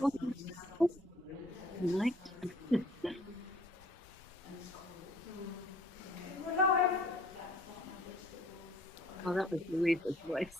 Oh, right. Oh, that was Louisa's voice.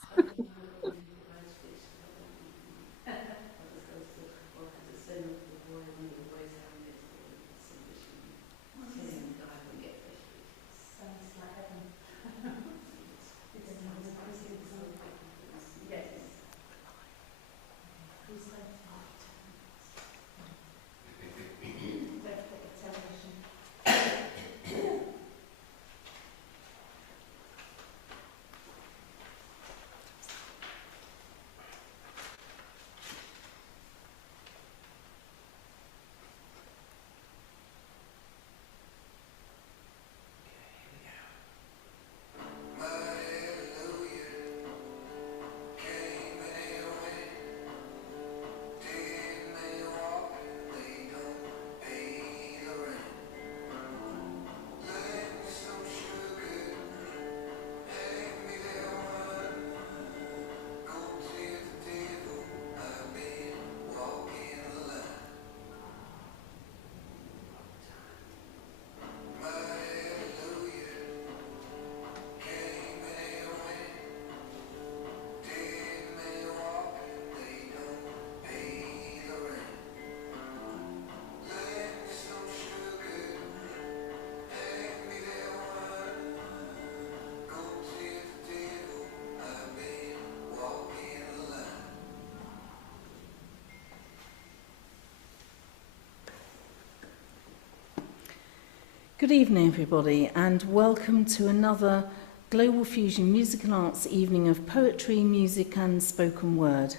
Good evening, everybody, and welcome to another Global Fusion Music and Arts evening of poetry, music and spoken word.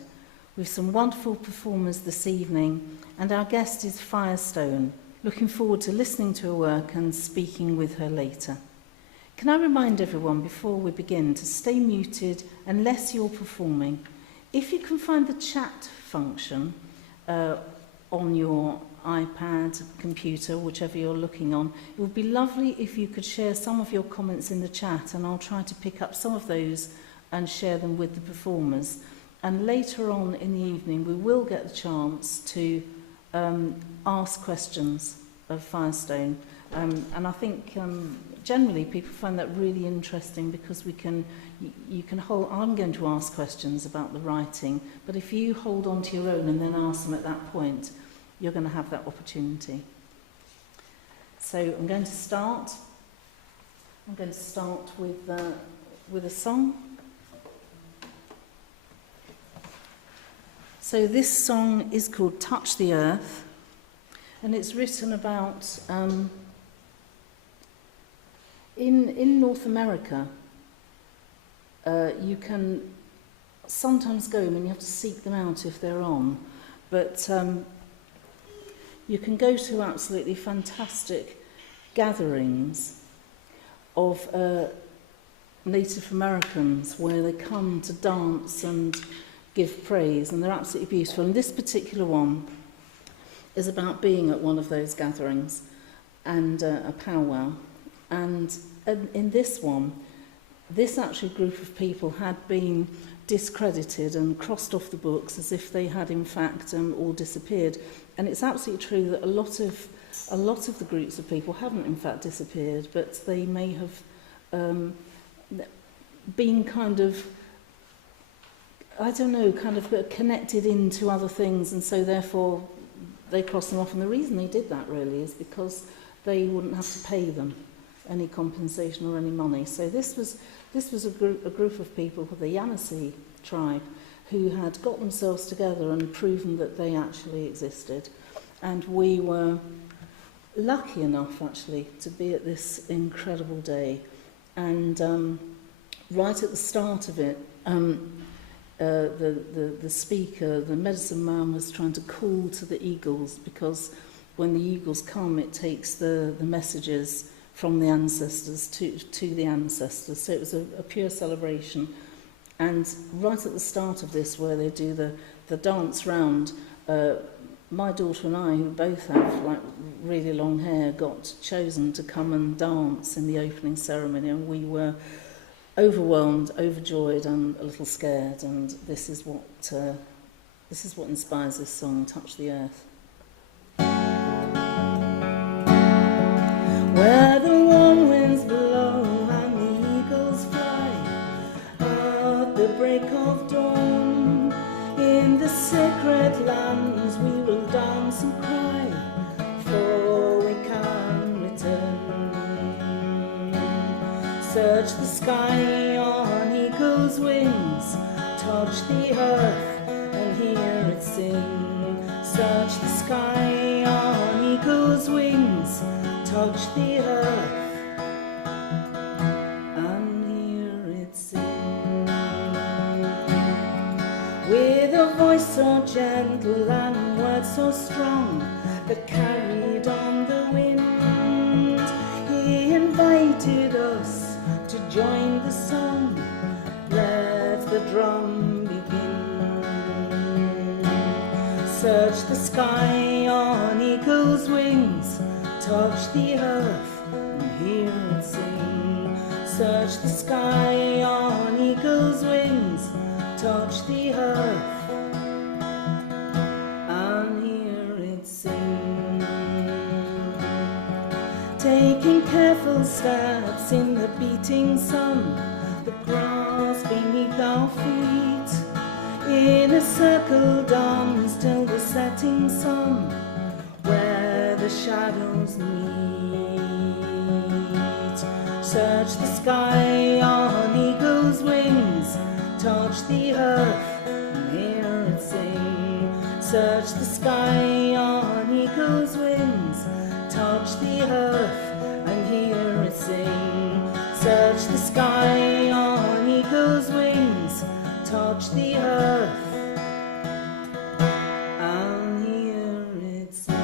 With some wonderful performers this evening, and our guest is Firestone. Looking forward to listening to her work and speaking with her later. Can I remind everyone before we begin to stay muted unless you're performing? If you can find the chat function on your iPad, computer, whichever you're looking on, it would be lovely if you could share some of your comments in the chat, and I'll try to pick up some of those and share them with the performers. And later on in the evening we will get the chance to ask questions of Firestone, and I think generally people find that really interesting because you can hold. I'm going to ask questions about the writing, but if you hold on to your own and then ask them at that point, you're going to have that opportunity. So I'm going to start with a song. So this song is called Touch the Earth, and it's written about in North America. You can sometimes go, I mean, you have to seek them out if they're on, but you can go to absolutely fantastic gatherings of Native Americans where they come to dance and give praise, and they're absolutely beautiful. And this particular one is about being at one of those gatherings and a powwow. And in this one, this actual group of people had been discredited and crossed off the books as if they had in fact all disappeared. And it's absolutely true that a lot of the groups of people haven't in fact disappeared, but they may have been kind of, I don't know, kind of connected into other things, and so therefore they crossed them off. And the reason they did that really is because they wouldn't have to pay them any compensation or any money. So this was a group of people of the Yamasee tribe who had got themselves together and proven that they actually existed. And we were lucky enough actually to be at this incredible day. And right at the start of it, the speaker, the medicine man, was trying to call to the eagles, because when the eagles come, it takes the messages from the ancestors to the ancestors. So it was a pure celebration. And right at the start of this, where they do the dance round, my daughter and I, who both have like really long hair, got chosen to come and dance in the opening ceremony, and we were overwhelmed, overjoyed and a little scared. And this is what This is what inspires this song, Touch the Earth. Where the warm winds blow and the eagles fly, at the break of dawn, in the sacred lands we will dance and cry, for we can return. Search the sky on eagle's wings, touch the earth and hear it sing. Search the sky on eagle's wings, touch the earth and hear it sing. With a voice so gentle and words so strong that carried on the wind, he invited us to join the song. Let the drum begin. Search the sky on eagle's wings, touch the earth and hear it sing. Search the sky on eagle's wings, touch the earth and hear it sing. Taking careful steps in the beating sun, the grass beneath our feet, in a circle dance till the setting sun, where the shadows meet. Search the sky on eagle's wings, touch the earth and hear it sing. Search the sky on eagle's wings, touch the earth and hear it sing. Search the sky on eagle's wings, touch the earth and hear it sing.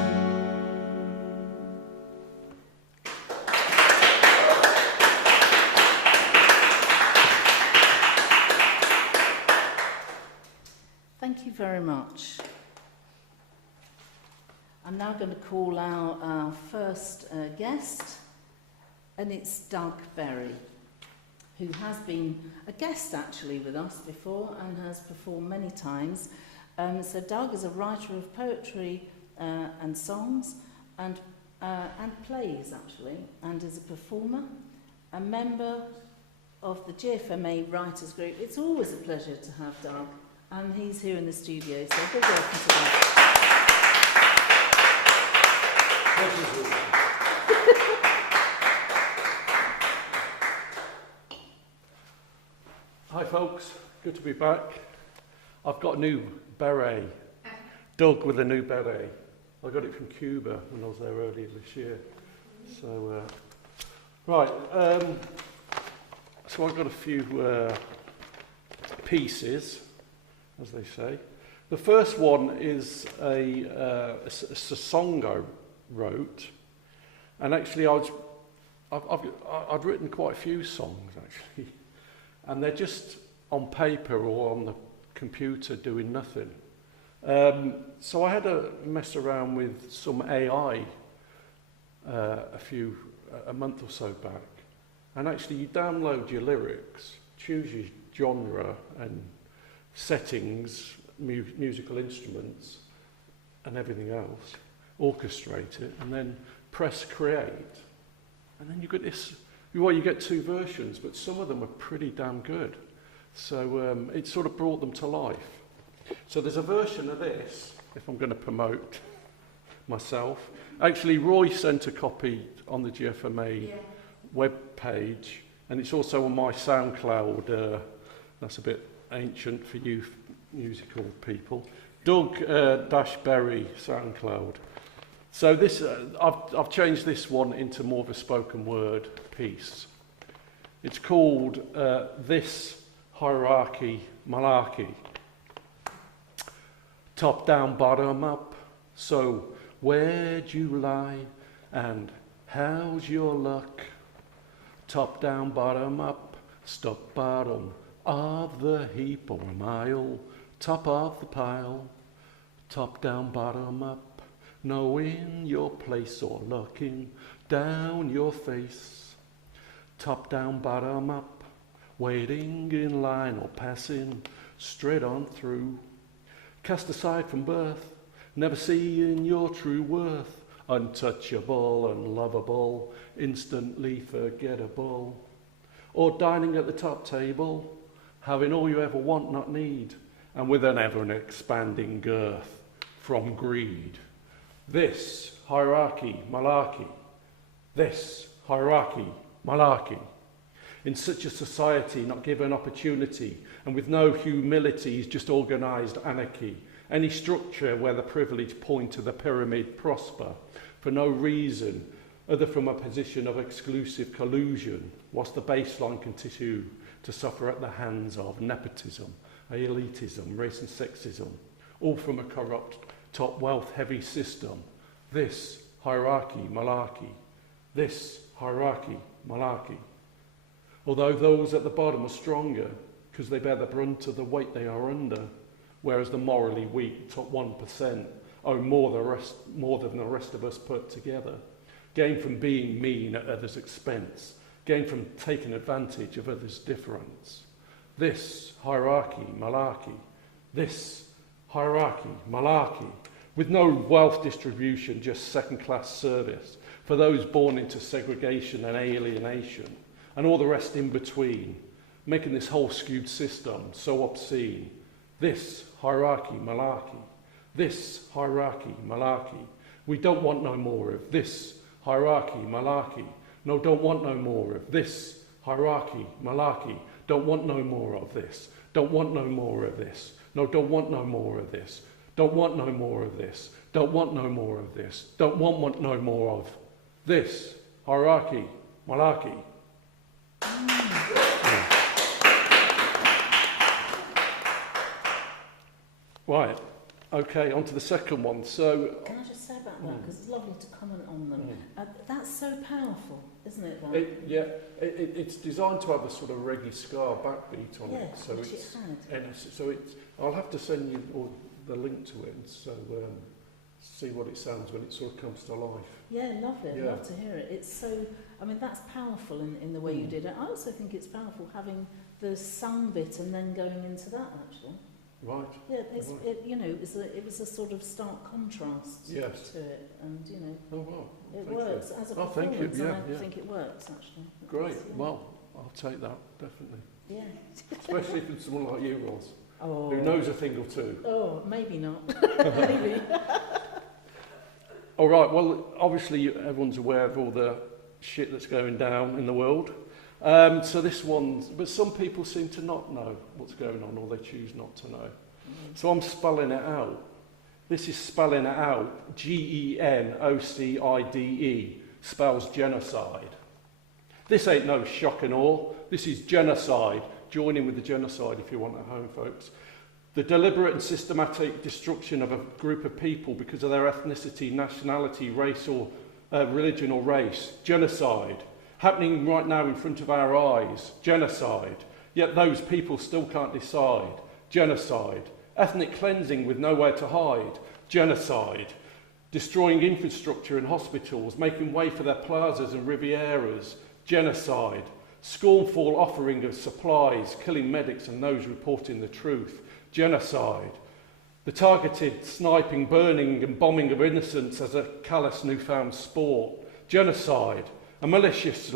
Thank you very much. I'm now going to call out our first guest, and it's Doug Berry, who has been a guest actually with us before and has performed many times. So Doug is a writer of poetry and songs and plays actually, and is a performer, a member of the GFMA writers group. It's always a pleasure to have Doug, and he's here in the studio, so big welcome to Doug. Hi folks, good to be back. I've got a new beret, Doug with a new beret. I got it from Cuba when I was there earlier this year. So, so I've got a few pieces, as they say. The first one is a song I wrote, and actually I'd written quite a few songs actually, and they're just on paper or on the computer doing nothing. So I had to mess around with some AI a month or so back, and actually you download your lyrics, choose your genre and settings, musical instruments and everything else, orchestrate it, and then press create, and then you get this. Well, you get two versions, but some of them are pretty damn good. So it sort of brought them to life. So there's a version of this, if I'm going to promote myself. Actually, Roy sent a copy on the GFMA web page, and it's also on my SoundCloud. That's a bit ancient for you musical people. Doug-Berry SoundCloud. So this, I've changed this one into more of a spoken word piece. It's called This Hierarchy Malarkey. Top down, bottom up. So where'd you lie and how's your luck? Top down, bottom up. Stop bottom of the heap or a mile. Top of the pile. Top down, bottom up. Knowing your place or looking down your face. Top down, bottom up. Waiting in line or passing straight on through. cast aside from birth, never seeing your true worth, untouchable, unlovable, instantly forgettable. Or dining at the top table, having all you ever want, not need, and with an ever-expanding girth from greed. This hierarchy, malarkey. This hierarchy, malarkey. In such a society, not given opportunity, and with no humility, is just organised anarchy. Any structure where the privileged point to the pyramid prosper, for no reason other from a position of exclusive collusion, whilst the baseline continue to suffer at the hands of nepotism, elitism, race and sexism, all from a corrupt, top wealth-heavy system. This hierarchy, malarkey. This hierarchy, malarkey. Although those at the bottom are stronger, because they bear the brunt of the weight they are under, whereas the morally weak top 1% owe more than the rest of us put together. Gain from being mean at others' expense. Gain from taking advantage of others' difference. This hierarchy, malarkey. This hierarchy, malarkey. With no wealth distribution, just second-class service for those born into segregation and alienation, and all the rest in between, making this whole skewed system so obscene. This hierarchy, malarkey. This hierarchy, malarkey. We don't want no more of this hierarchy, malarkey. No, don't want no more of this hierarchy, malarkey. Don't want no more of this. Don't want no more of this. No, don't want no more of this. Don't want no more of this. Don't want no more of this. Don't want no more of this hierarchy, malarkey. Right, okay, on to the second one. So, can I just say about that, because it's lovely to comment on them. That's so powerful, isn't it? It's designed to have a sort of reggae ska backbeat on it. So which it's, it had. and so it's. I'll have to send you all the link to it, so see what it sounds when it sort of comes to life. Yeah, lovely. I'd Yeah. love to hear it. It's so, I mean, that's powerful in the way you did it. I also think it's powerful having the sung bit and then going into that, actually. Right. Yeah, it's, Right. it was a sort of stark contrast Yes. to it, and, Oh, wow. it Thank works you. as a Oh, thank you. performance, Yeah, and I yeah. think it works, actually. Great. It's, Well, I'll take that, definitely. Yeah. Especially from someone like you, Roz, Oh. who knows a thing or two. Oh, maybe not. Maybe. All right, well, obviously everyone's aware of all the shit that's going down in the world. So this one's, but some people seem to not know what's going on, or they choose not to know. So I'm spelling it out. This is spelling it out. Genocide spells genocide. This ain't no shock and awe. This is genocide. Join in with the genocide if you want at home, folks. The deliberate and systematic destruction of a group of people because of their ethnicity, nationality, race or religion or race. Genocide. Happening right now in front of our eyes. Genocide. Yet those people still can't decide. Genocide. Ethnic cleansing with nowhere to hide. Genocide. Destroying infrastructure in hospitals, making way for their plazas and Rivieras. Genocide. Scornful offering of supplies, killing medics and those reporting the truth. Genocide. The targeted sniping, burning and bombing of innocents as a callous newfound sport. Genocide. A malicious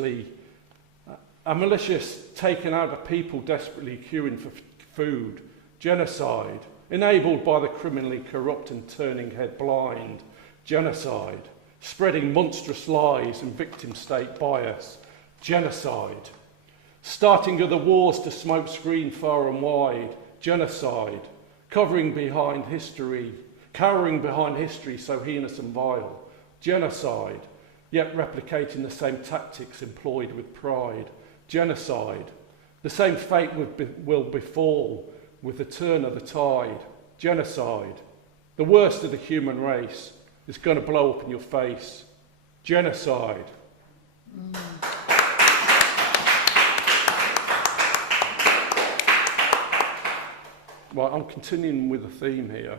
taking out of people desperately queuing for food. Genocide. Enabled by the criminally corrupt and turning head blind. Genocide. Spreading monstrous lies and victim state bias. Genocide. Starting of the wars to smoke screen far and wide. Genocide. Cowering behind history so heinous and vile. Genocide. Yet replicating the same tactics employed with pride. Genocide. The same fate will befall with the turn of the tide. Genocide. The worst of the human race is going to blow up in your face. Genocide. Right, I'm continuing with the theme here.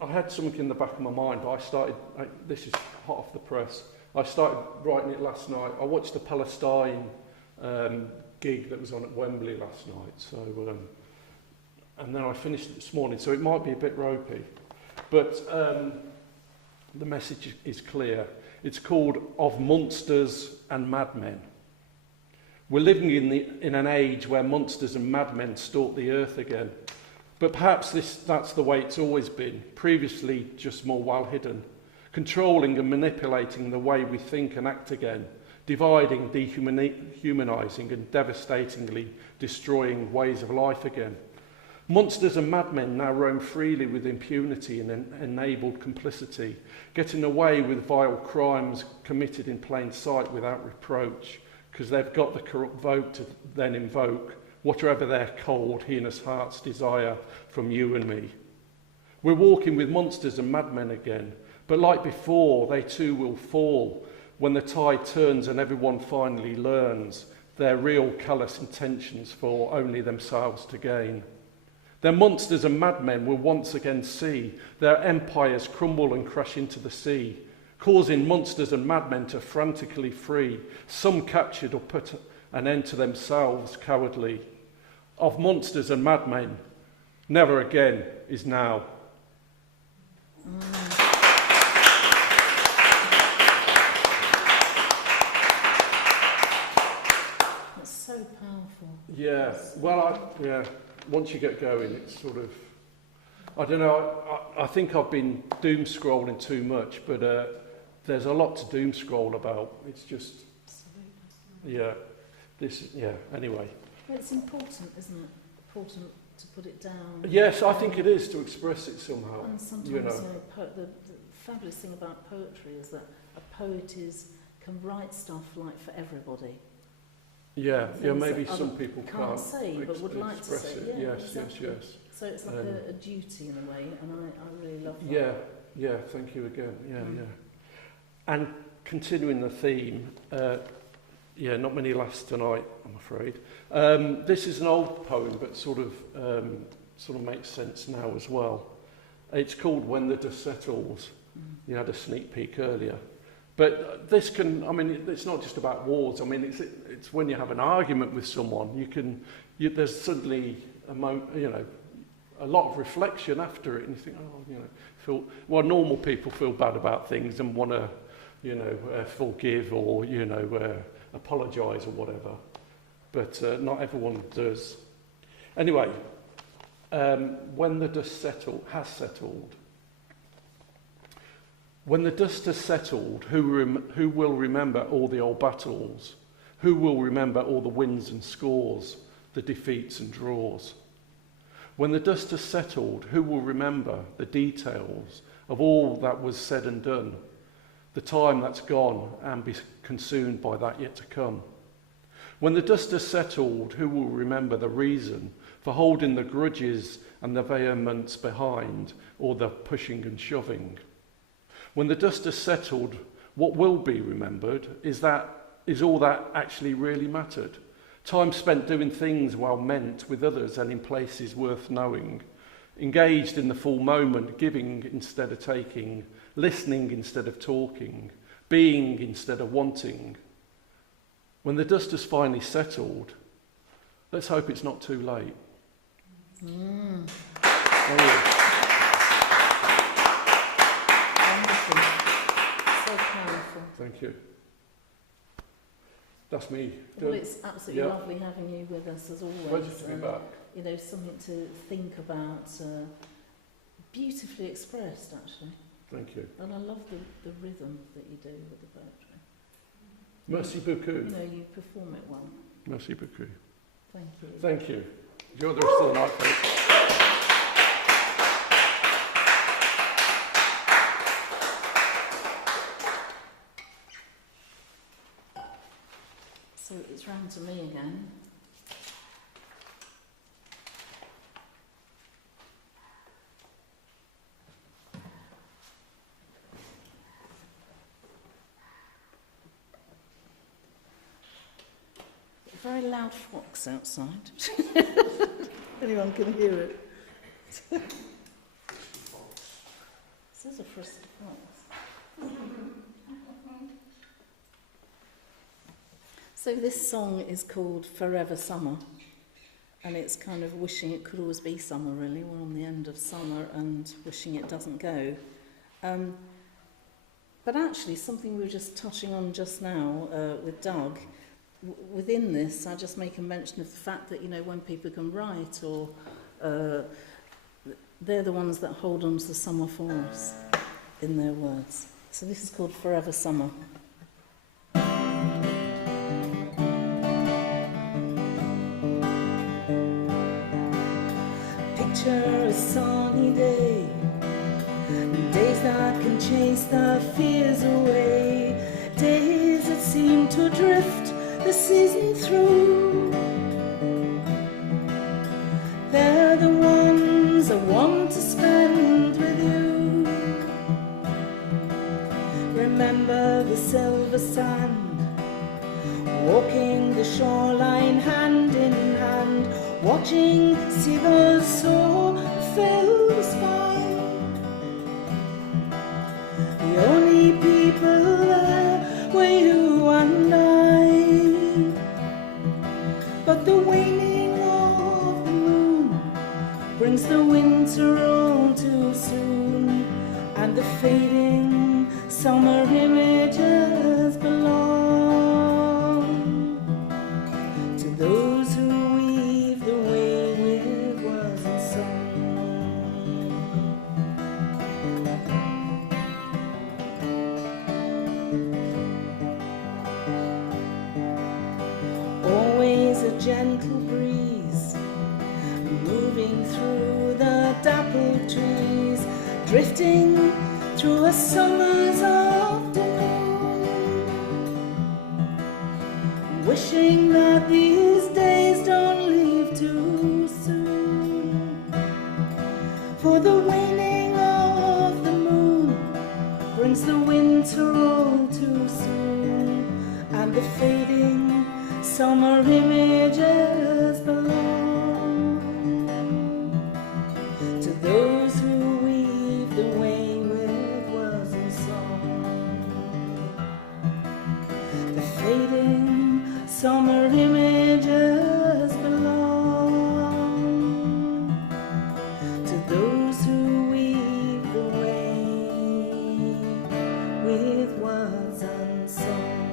I had something in the back of my mind. This is hot off the press. I started writing it last night. I watched the Palestine gig that was on at Wembley last night. So and then I finished it this morning, so it might be a bit ropey. But the message is clear. It's called Of Monsters and Madmen. We're living in an age where monsters and madmen stalk the earth again. But perhaps that's the way it's always been, previously just more well hidden, controlling and manipulating the way we think and act again, dividing, dehumanising and devastatingly destroying ways of life again. Monsters and madmen now roam freely with impunity and enabled complicity, getting away with vile crimes committed in plain sight without reproach, because they've got the corrupt vote to then invoke whatever their cold, heinous hearts desire from you and me. We're walking with monsters and madmen again, but like before, they too will fall when the tide turns and everyone finally learns their real callous intentions for only themselves to gain. Their monsters and madmen will once again see their empires crumble and crash into the sea, causing monsters and madmen to frantically flee, some captured or put an end to themselves cowardly. Of monsters and madmen, never again is now. That's so powerful. Yeah, well, once you get going, it's sort of, I don't know, I think I've been doom scrolling too much, but there's a lot to doom scroll about. It's just, anyway. Well, it's important, isn't it? Important to put it down. Yes, I think it is, to express it somehow. And sometimes, the fabulous thing about poetry is that a poet can write stuff like for everybody. Yeah, Things maybe that some people can't say, but would like to express say. it. Yeah, Yes, exactly. yes. So it's like a duty in a way, and I really love that. Yeah, thank you again. Yeah. And continuing the theme, not many laughs tonight, I'm afraid. This is an old poem, but sort of makes sense now as well. It's called When the Dust Settles. You had a sneak peek earlier. But this it's not just about wars. I mean, it's when you have an argument with someone, there's suddenly a lot of reflection after it, and you think, normal people feel bad about things and want to, forgive or, apologise or whatever. But not everyone does. Anyway, when the dust has settled. When the dust has settled, who will remember all the old battles? Who will remember all the wins and scores, the defeats and draws? When the dust has settled, who will remember the details of all that was said and done, the time that's gone and be consumed by that yet to come? When the dust has settled, who will remember the reason for holding the grudges and the vehemence behind, or the pushing and shoving? When the dust has settled, what will be remembered is all that actually really mattered. Time spent doing things well meant with others and in places worth knowing. Engaged in the full moment, giving instead of taking, listening instead of talking, being instead of wanting. When the dust has finally settled, let's hope it's not too late. Thank you. So powerful. Thank you. That's me. Well, it's absolutely lovely having you with us as always. Pleasure to be back. Something to think about, beautifully expressed actually. Thank you. And I love the rhythm that you do with the poetry. Merci beaucoup. You perform it well. Merci beaucoup. Thank you. Thank you. Enjoy the rest of the night, folks. So it's round to me again. Very loud fox outside. Anyone can hear it. This is a frisky fox. So this song is called Forever Summer, And it's kind of wishing it could always be summer, really. We're on the end of summer and wishing it doesn't go. But actually, something we were just touching on just now with Doug, within this, I just make a mention of the fact that, you know, when people can write, or they're the ones that hold on to the summer for us in their words. So this is called Forever Summer. Picture a sunny day, days that can chase the fears away, days that seem to drift the season through. They're the ones I want to spend with you. Remember the silver sand, walking the shoreline hand in hand, watching seagulls soar, fill the sky. The only people there were you and I. But the waning of the moon brings the winter all too soon, and the fading summer images belong to those who weave the way with words and song. Always a gentle breeze moving through the dappled trees, drifting through a summer's afternoon, wishing that these days don't leave too soon. For the waning of the moon brings the winter all too soon, and the fading summer images belong to those who weave the way with words and song. The fading summer images belong to those who weave the way with words and song.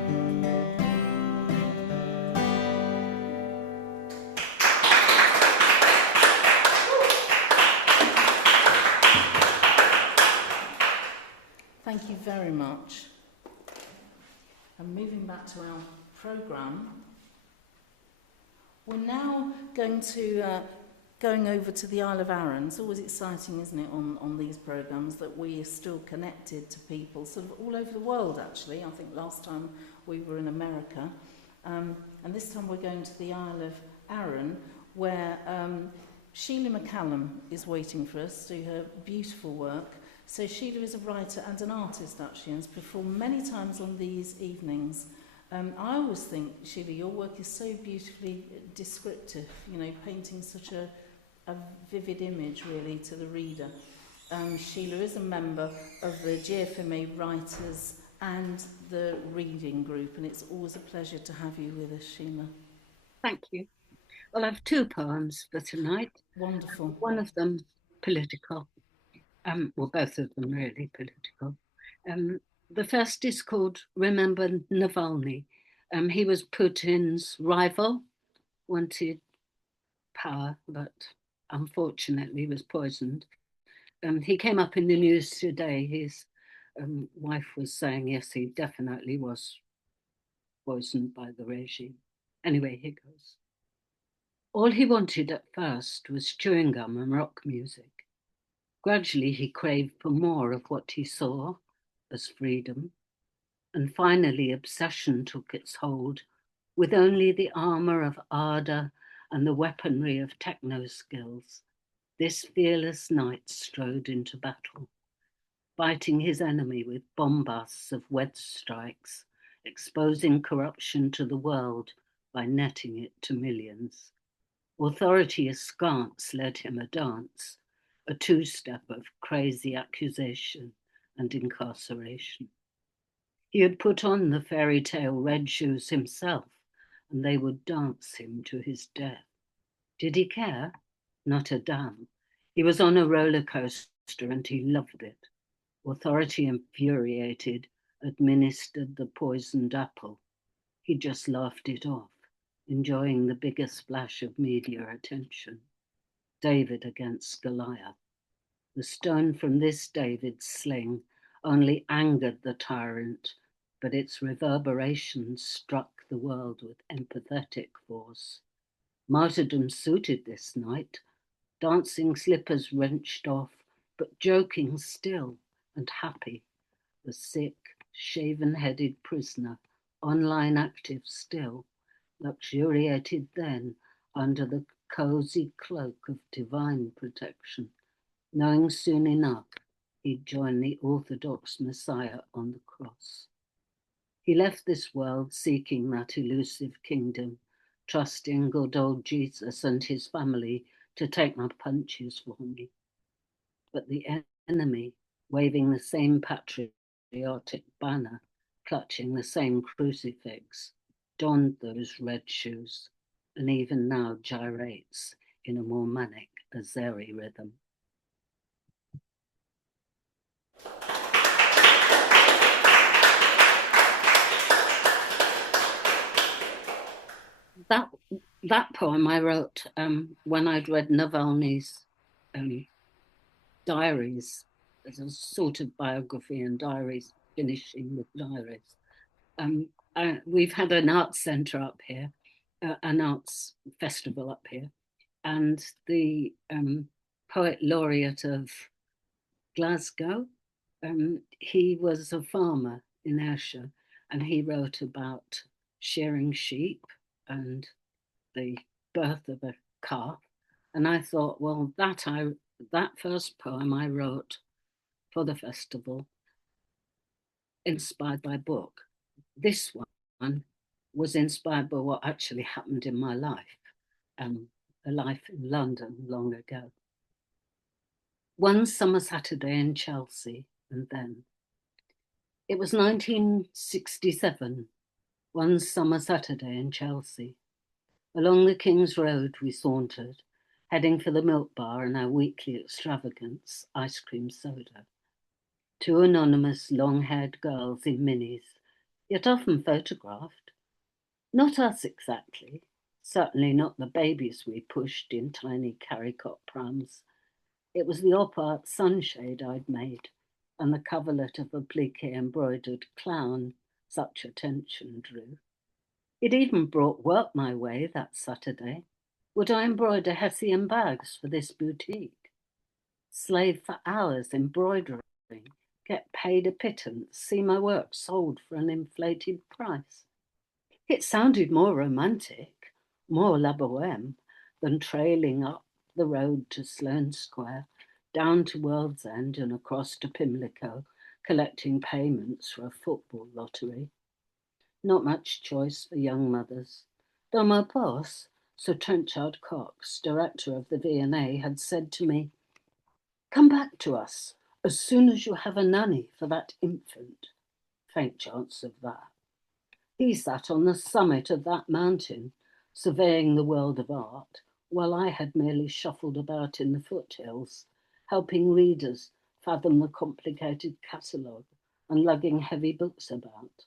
Thank you very much. And moving back to our programme, we're now going over to the Isle of Arran. It's always exciting, isn't it, on these programmes, that we are still connected to people sort of all over the world, actually. I think last time we were in America. And this time we're going to the Isle of Arran, where Sheila McCallum is waiting for us to do her beautiful work. So Sheila is a writer and an artist, actually, and has performed many times on these evenings. I always think, Sheila, your work is so beautifully descriptive, you know, painting such a vivid image, really, to the reader. Sheila is a member of the GFMA Writers and the Reading Group, and it's always a pleasure to have you with us, Sheila. Thank you. Well, I have two poems for tonight. Wonderful. One of them political. Well, both of them really political. The first is called Remember Navalny. He was Putin's rival, wanted power, but unfortunately was poisoned. He came up in the news today. His wife was saying, yes, he definitely was poisoned by the regime. Anyway, here goes. All he wanted at first was chewing gum and rock music. Gradually, he craved for more of what he saw as freedom, and finally obsession took its hold, with only the armor of ardor and the weaponry of techno skills. This fearless knight strode into battle, fighting his enemy with bombasts of wedge strikes, exposing corruption to the world by netting it to millions. Authority askance led him a dance, a two-step of crazy accusation and incarceration. He had put on the fairy tale red shoes himself, and they would dance him to his death. Did he care? Not a damn. He was on a roller coaster and he loved it. Authority infuriated, administered the poisoned apple. He just laughed it off, enjoying the bigger splash of media attention. David against Goliath. The stone from this David's sling only angered the tyrant, but its reverberations struck the world with empathetic force. Martyrdom suited this night, dancing slippers wrenched off, but joking still and happy. The sick, shaven-headed prisoner, online active still, luxuriated then under the cosy cloak of divine protection, knowing soon enough he'd join the Orthodox Messiah on the cross. He left this world seeking that elusive kingdom, trusting good old Jesus and his family to take my punches for me. But the enemy, waving the same patriotic banner, clutching the same crucifix, donned those red shoes and even now gyrates in a more manic Azeri rhythm. That poem I wrote when I'd read Navalny's diaries, as a sort of biography and diaries, finishing with diaries. We've had an arts centre up here, an arts festival up here, and the poet laureate of Glasgow, he was a farmer in Ayrshire, and he wrote about shearing sheep and the birth of a calf. And I thought, well, that first poem I wrote for the festival, inspired by a book. This one was inspired by what actually happened in my life, a life in London long ago. One summer Saturday in Chelsea, and then. It was 1967, one summer Saturday in Chelsea. Along the King's Road we sauntered, heading for the milk bar and our weekly extravagance, ice cream soda. Two anonymous long-haired girls in minis, yet often photographed. Not us exactly, certainly not the babies we pushed in tiny carry-cot prams. It was the op-art sunshade I'd made, and the coverlet of a plique-embroidered clown such attention drew. It even brought work my way that Saturday. Would I embroider Hessian bags for this boutique? Slave for hours embroidering, get paid a pittance, see my work sold for an inflated price. It sounded more romantic, more la boheme, than trailing up the road to Sloane Square, down to World's End and across to Pimlico, collecting payments for a football lottery. Not much choice for young mothers, though my boss, Sir Trenchard Cox, director of the V&A, had said to me, "Come back to us as soon as you have a nanny for that infant." Faint chance of that. He sat on the summit of that mountain, surveying the world of art, while I had merely shuffled about in the foothills, helping readers fathom the complicated catalogue and lugging heavy books about,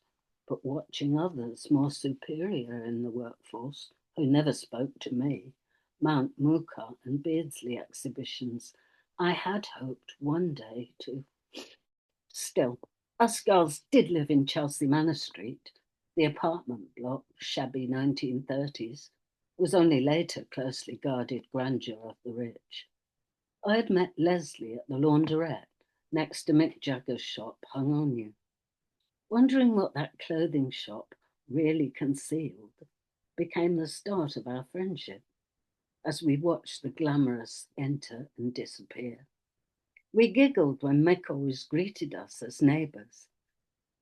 but watching others more superior in the workforce, who never spoke to me, Mount Mooka and Beardsley exhibitions, I had hoped one day to. Still, us girls did live in Chelsea Manor Street. The apartment block, shabby 1930s, was only later closely guarded grandeur of the rich. I had met Leslie at the launderette next to Mick Jagger's shop hung on you. Wondering what that clothing shop really concealed became the start of our friendship as we watched the glamorous enter and disappear. We giggled when Mick always greeted us as neighbours.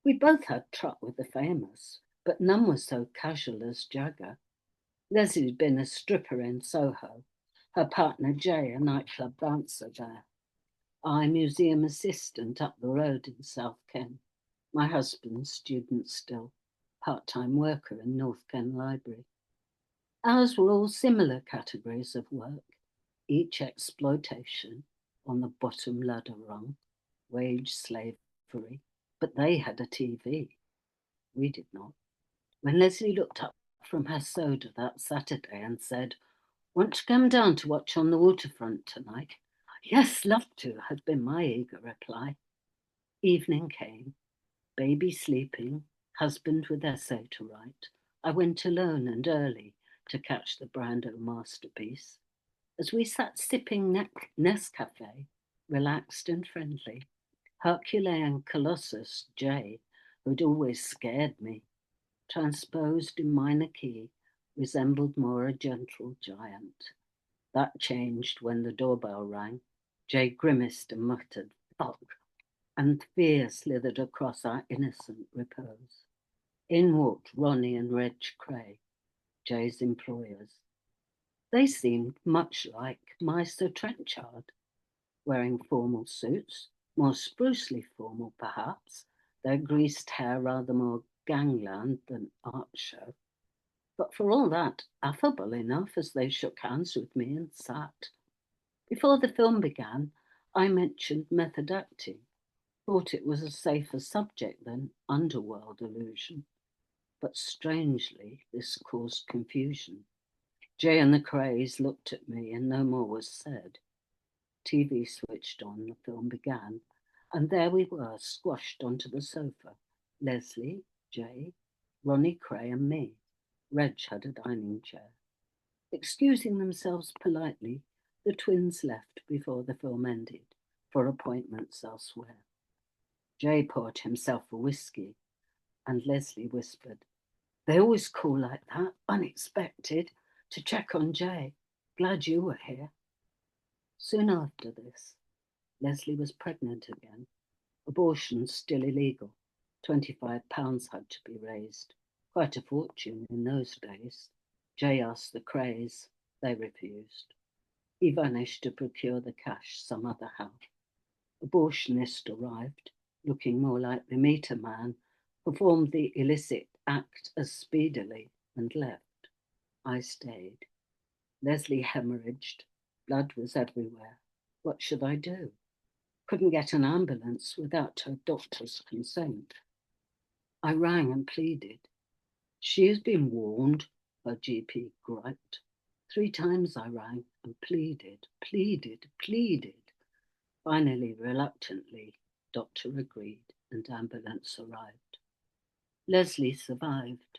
We both had truck with the famous, but none was so casual as Jagger. Leslie'd been a stripper in Soho, her partner Jay a nightclub dancer there. I museum assistant up the road in South Ken. My husband student still, part-time worker in North Ken Library. Ours were all similar categories of work, each exploitation on the bottom ladder rung, wage slavery, but they had a TV. We did not. When Leslie looked up from her soda that Saturday and said, "Want to come down to watch on the waterfront tonight?" "Yes, love to," had been my eager reply. Evening came, baby sleeping, husband with essay to write. I went alone and early to catch the Brando masterpiece. As we sat sipping Nescafe, relaxed and friendly, Herculean Colossus J, who'd always scared me, transposed in minor key, resembled more a gentle giant. That changed when the doorbell rang. J grimaced and muttered, "Fuck," and fear slithered across our innocent repose. In walked Ronnie and Reg Cray, Jay's employers. They seemed much like mice or Trenchard, wearing formal suits, more sprucely formal perhaps, their greased hair rather more gangland than art show. But for all that, affable enough as they shook hands with me and sat. Before the film began, I mentioned method acting, thought it was a safer subject than underworld illusion. But strangely, this caused confusion. Jay and the Crays looked at me and no more was said. TV switched on, the film began, and there we were, squashed onto the sofa. Leslie, Jay, Ronnie Cray and me. Reg had a dining chair. Excusing themselves politely, the twins left before the film ended, for appointments elsewhere. Jay poured himself a whiskey, and Leslie whispered, "They always call like that, unexpected, to check on Jay. Glad you were here." Soon after this, Leslie was pregnant again. Abortion still illegal. £25 had to be raised. Quite a fortune in those days. Jay asked the Crays. They refused. He vanished to procure the cash some other how. Abortionist arrived, looking more like the meter man, performed the illicit act as speedily and left. I stayed. Leslie hemorrhaged. Blood was everywhere. What should I do? Couldn't get an ambulance without her doctor's consent. I rang and pleaded. "She has been warned," her GP griped. 3 times I rang and pleaded. Finally, reluctantly, doctor agreed and ambulance arrived. Leslie survived.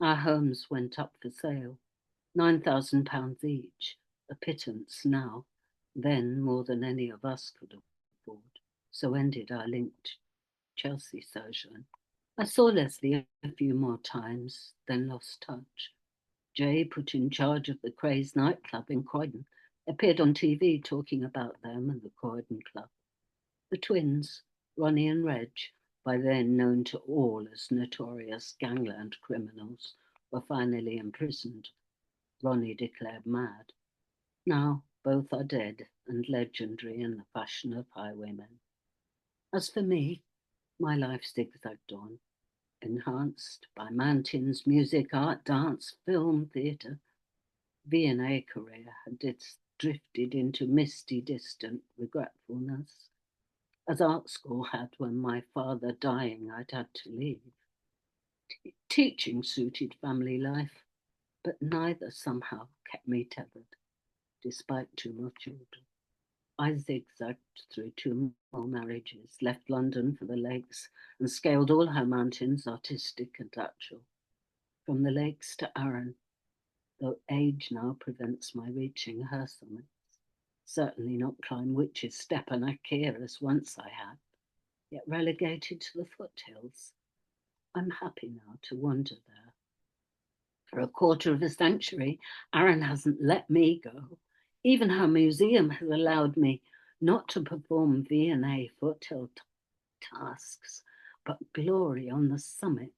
Our homes went up for sale. £9,000 each, a pittance now, then more than any of us could afford. So ended our linked Chelsea sojourn. I saw Leslie a few more times, then lost touch. Jay, put in charge of the Crays nightclub in Croydon, appeared on TV talking about them and the Croydon Club. The twins, Ronnie and Reg, by then known to all as notorious gangland criminals, were finally imprisoned. Ronnie declared mad. Now both are dead and legendary in the fashion of highwaymen. As for me, my life zigzagged on, enhanced by mountains, music, art, dance, film, theatre. V&A career had drifted into misty, distant regretfulness, as art school had when my father dying I'd had to leave. Teaching suited family life, but neither somehow kept me tethered, despite 2 more children. I zigzagged through 2 more marriages, left London for the lakes, and scaled all her mountains, artistic and actual. From the lakes to Arran, though age now prevents my reaching her summits. Certainly not climb Witch's Step and Akira as once I had, yet relegated to the foothills. I'm happy now to wander there. For a quarter of a century, Arran hasn't let me go. Even her museum has allowed me not to perform V&A foothill tasks, but glory on the summit.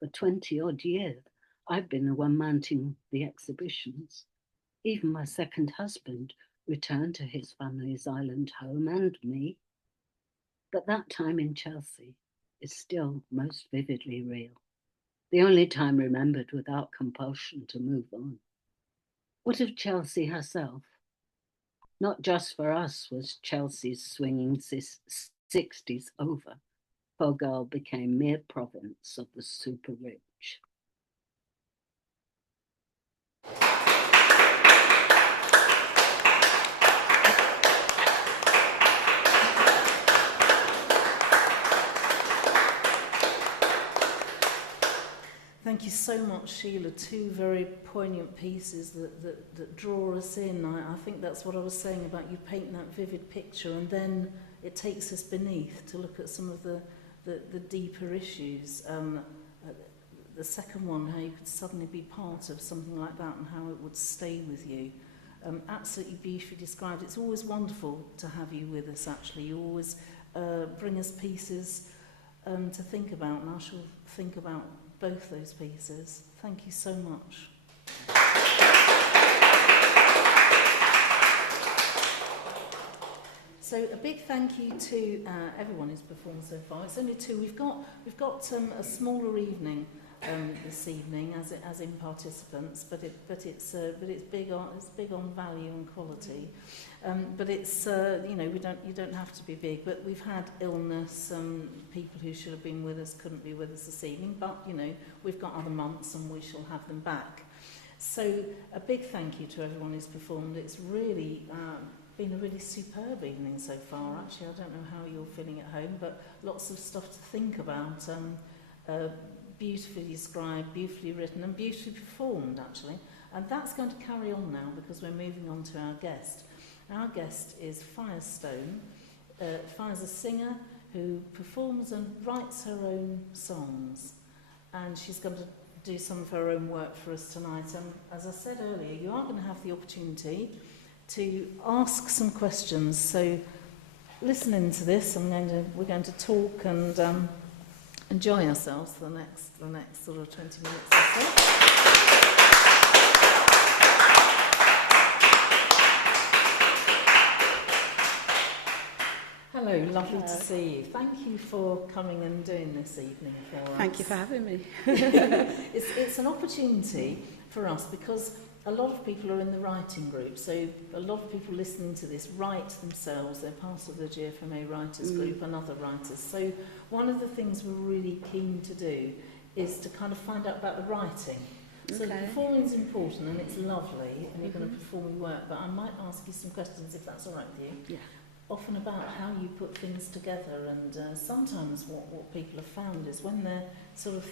For 20-odd years, I've been the one mounting the exhibitions. Even my second husband returned to his family's island home and me. But that time in Chelsea is still most vividly real. The only time remembered without compulsion to move on. What of Chelsea herself? Not just for us was Chelsea's swinging 60s over. Poor girl became mere province of the super rich. Thank you so much, Sheila. Two very poignant pieces that draw us in. I think that's what I was saying about you paint that vivid picture and then it takes us beneath to look at some of the deeper issues. The second one, how you could suddenly be part of something like that and how it would stay with you. Absolutely beautifully described. It's always wonderful to have you with us, actually. You always bring us pieces to think about, and I shall think about both those pieces. Thank you so much. So a big thank you to everyone who's performed so far. It's only two. We've got a smaller evening this evening as in participants, but it's big on value and quality. But it's you don't have to be big. But we've had illness. People who should have been with us couldn't be with us this evening. But we've got other months, and we shall have them back. So a big thank you to everyone who's performed. It's really been a really superb evening so far. Actually, I don't know how you're feeling at home, but lots of stuff to think about. Beautifully described, beautifully written, and beautifully performed, actually. And that's going to carry on now because we're moving on to our guest. Our guest is Firestone. Fire's a singer who performs and writes her own songs. And she's going to do some of her own work for us tonight. And as I said earlier, you are going to have the opportunity to ask some questions. So listening to this, we're going to talk and enjoy ourselves for the next sort of 20 minutes or so. Hello, lovely to see you. Thank you for coming and doing this evening for us. Thank you for having me. It's an opportunity for us because a lot of people are in the writing group, so a lot of people listening to this write themselves. They're part of the GFMA writers group and other writers. So one of the things we're really keen to do is to kind of find out about the writing. So the performing is important and it's lovely and you're going to perform your work, but I might ask you some questions if that's all right with you. Yeah. Often about how you put things together, and sometimes what people have found is when they're sort of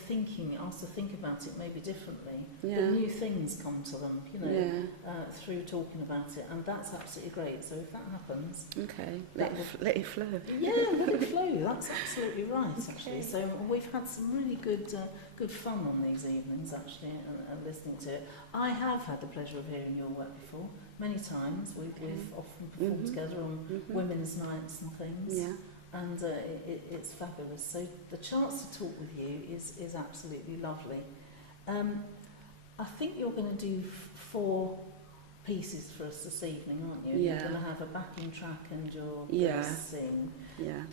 asked to think about it maybe differently, the new things come to them, through talking about it, and that's absolutely great. So if that happens, let it flow. Yeah, let it flow. That's absolutely right, actually. So we've had some really good fun on these evenings, actually, and listening to it. I have had the pleasure of hearing your work before. Many times we've often performed together on women's nights and things, and it's fabulous. So the chance to talk with you is absolutely lovely. I think you're going to do 4 pieces for us this evening, aren't you? Yeah. You're going to have a backing track and you're going to sing. Yeah.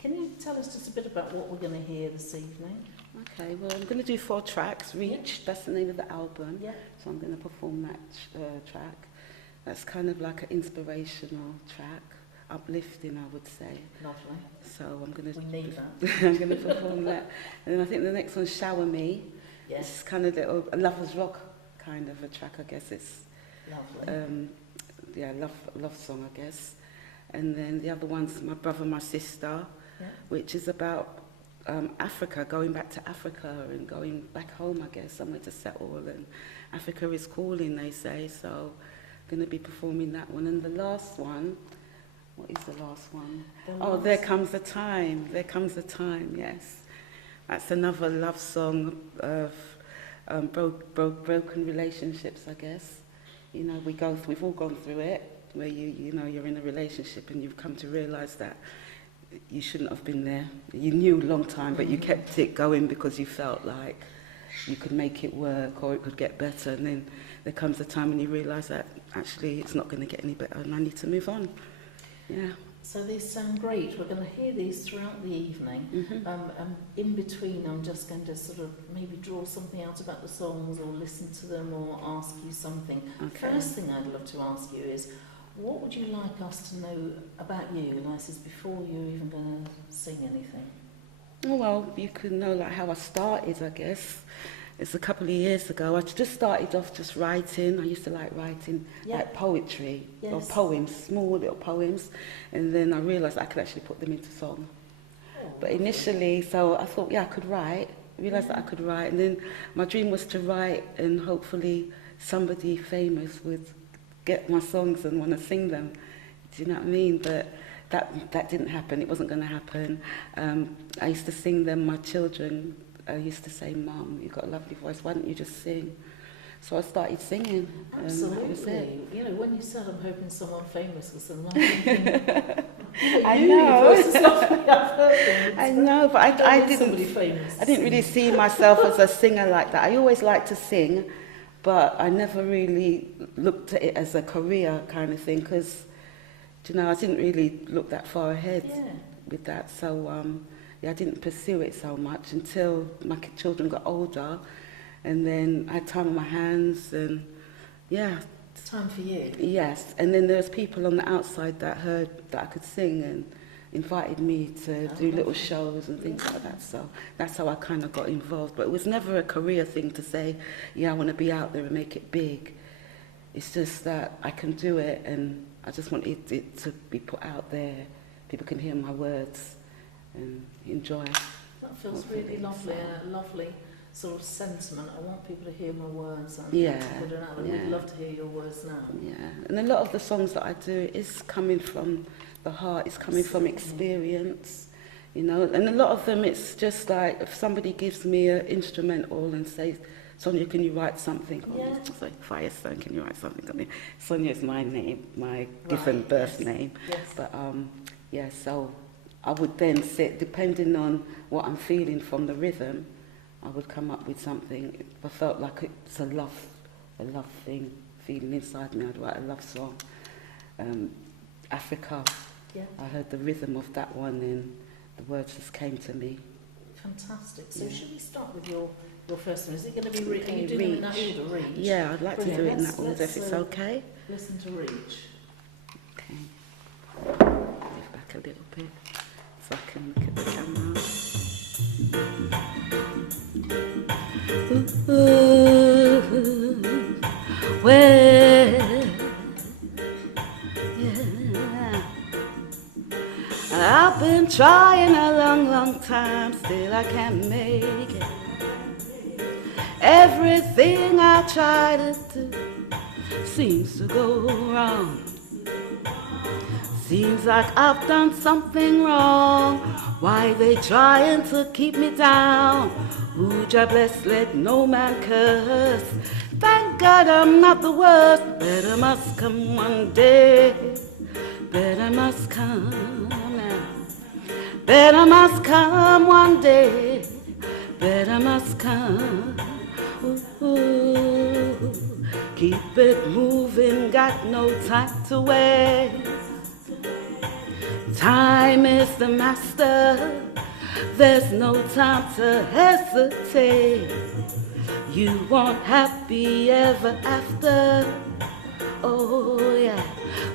Can you tell us just a bit about what we're going to hear this evening? Okay, well, I'm going to do 4 tracks. Reach, that's the name of the album. Yeah. So I'm going to perform that track. That's kind of like an inspirational track, uplifting, I would say. Lovely. So I'm going to. We need that. I'm going to perform that, and then I think the next one's "Shower Me." Yes. It's kind of a lovers rock kind of a track, I guess. It's lovely. Love song, I guess. And then the other one's "My Brother, My Sister," which is about Africa, going back to Africa and going back home, I guess, somewhere to settle. And Africa is calling, they say. So. Going to be performing that one. And the last one, what is the last one? There Comes the Time. There Comes the Time, yes. That's another love song of broken relationships, I guess. We've all gone through it, where you're in a relationship and you've come to realise that you shouldn't have been there. You knew a long time, but you kept it going because you felt like you could make it work or it could get better, and then there comes a time when you realise that actually it's not going to get any better and I need to move on. Yeah. So these sound great. We're going to hear these throughout the evening. Mm-hmm. In between, I'm just going to sort of maybe draw something out about the songs or listen to them or ask you something. Okay. First thing I'd love to ask you is, what would you like us to know about you, Lysis, before you're even going to sing anything? Oh, well, you could know like how I started, I guess. It's a couple of years ago. I just started off just writing. I used to like writing like poetry or poems, small little poems. And then I realised I could actually put them into song. But initially, so I thought, yeah, I could write. I realised that I could write. And then my dream was to write and hopefully somebody famous would get my songs and want to sing them. Do you know what I mean? But that didn't happen. It wasn't going to happen. I used to sing them, my children. I used to say, Mum, you've got a lovely voice, why don't you just sing? So I started singing. Absolutely. That was it. You know, when you said I'm hoping someone famous will sing, I'm thinking, I know. Your voice is lovely, I've heard them. I know, but I didn't really see myself as a singer like that. I always liked to sing, but I never really looked at it as a career kind of thing, because, you know, I didn't really look that far ahead with that. So, I didn't pursue it so much until my children got older, and then I had time on my hands, and time for you. Yes, and then there was people on the outside that heard that I could sing and invited me to do little shows and things like that. So that's how I kind of got involved. But it was never a career thing to say, I want to be out there and make it big. It's just that I can do it, and I just want it to be put out there. People can hear my words and enjoy. That feels really lovely, a lovely sort of sentiment. I want people to hear my words. And We'd love to hear your words now. Yeah, and a lot of the songs that I do is coming from the heart. It's coming from experience, you know. And a lot of them, it's just like if somebody gives me an instrumental and says, Sonia, can you write something? It's like, Firestone, can you write something on me? Sonia is my name, my given birth name. Yes. But so I would then sit, depending on what I'm feeling from the rhythm, I would come up with something. If I felt like it's a love thing feeling inside me, I'd write a love song. Africa, I heard the rhythm of that one and the words just came to me. Fantastic. So should we start with your first one? Is it going to be Reach? Are you doing them in that order, Reach? Yeah, I'd like to do it in that order if it's okay. Listen to Reach. Okay. Move back a little bit so I can look at the camera. I've been trying a long time, still I can't make it. Everything I try to do seems to go wrong. Seems like I've done something wrong. Why they trying to keep me down? Who Jah bless, let no man curse. Thank God I'm not the worst. Better must come one day. Better must come now. Better must come one day. Better must come. Ooh. Keep it moving, got no time to waste. Time is the master, there's no time to hesitate. You want happy ever after, oh yeah.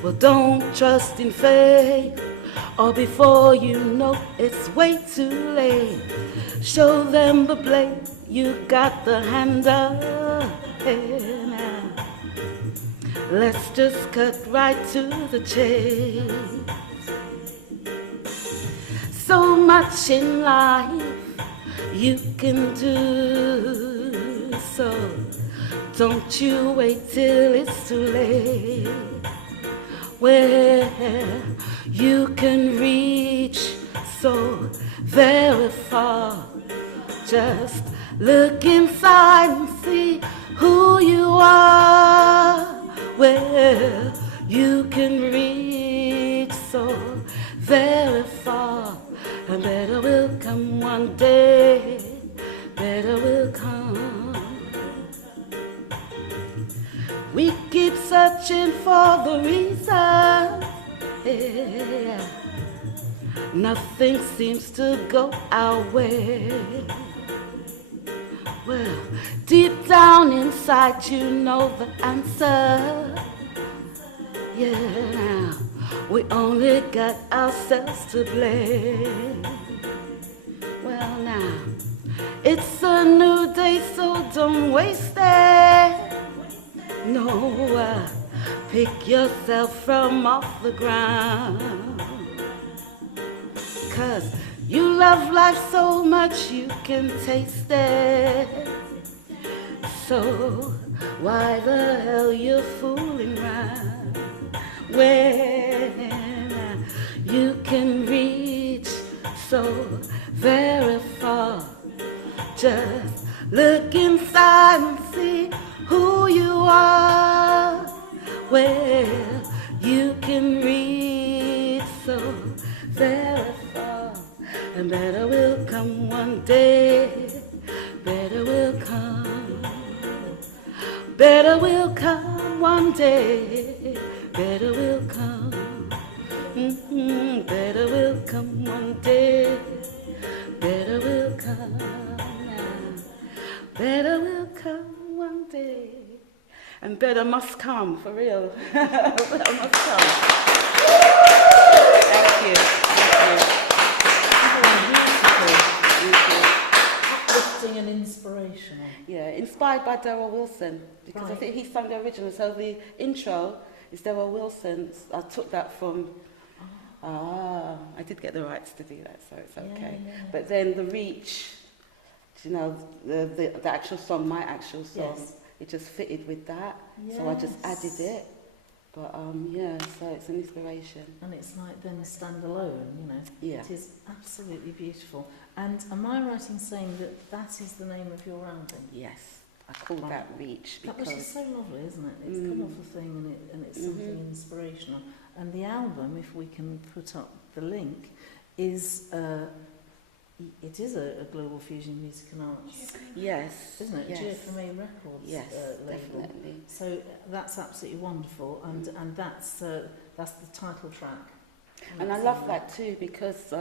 Well, don't trust in fate, or before you know it's way too late. Show them the blade, you got the handle. Hey, now. Let's just cut right to the chase. So much in life you can do, so don't you wait till it's too late. Where you can reach so very far, just look inside and see who you are. Where you can reach so very far, and better will come one day, better will come. We keep searching for the reason Nothing seems to go our way. Well, deep down inside you know the answer. Yeah, we only got ourselves to blame. Well now, it's a new day, so don't waste it. No, pick yourself from off the ground. 'Cause you love life so much you can taste it. So why the hell you fooling around when you can reach so very far? Just look inside and see who you are. Well, you can reach so very far, and better will come one day. Better will come. Better will come one day. Better will come. Better will come one day. Better will come. Better will come one day. And better must come, for real. Better must come. Thank you. Uplifting and inspirational. Yeah, inspired by Daryl Wilson, because I Right. think he sung the original. So the intro is Daryl Wilson. I took that from. I did get the rights to do that, so it's okay. Yeah. But then the reach, you know, the actual song, my actual song, Yes. it just fitted with that. So I just added it. But yeah, so it's an inspiration. And it's like then standalone, you know. Yeah. It is absolutely beautiful. And am I right in saying that that is the name of your album? Yes, I call that reach That was because just so lovely, isn't it? It's come off a thing and it's something inspirational. And the album, if we can put up the link, is it is a Global Fusion Music and Arts, yes, isn't it? Yes. GFMA Records Yes, label. definitely. So that's absolutely wonderful, and that's the title track. And I love that too because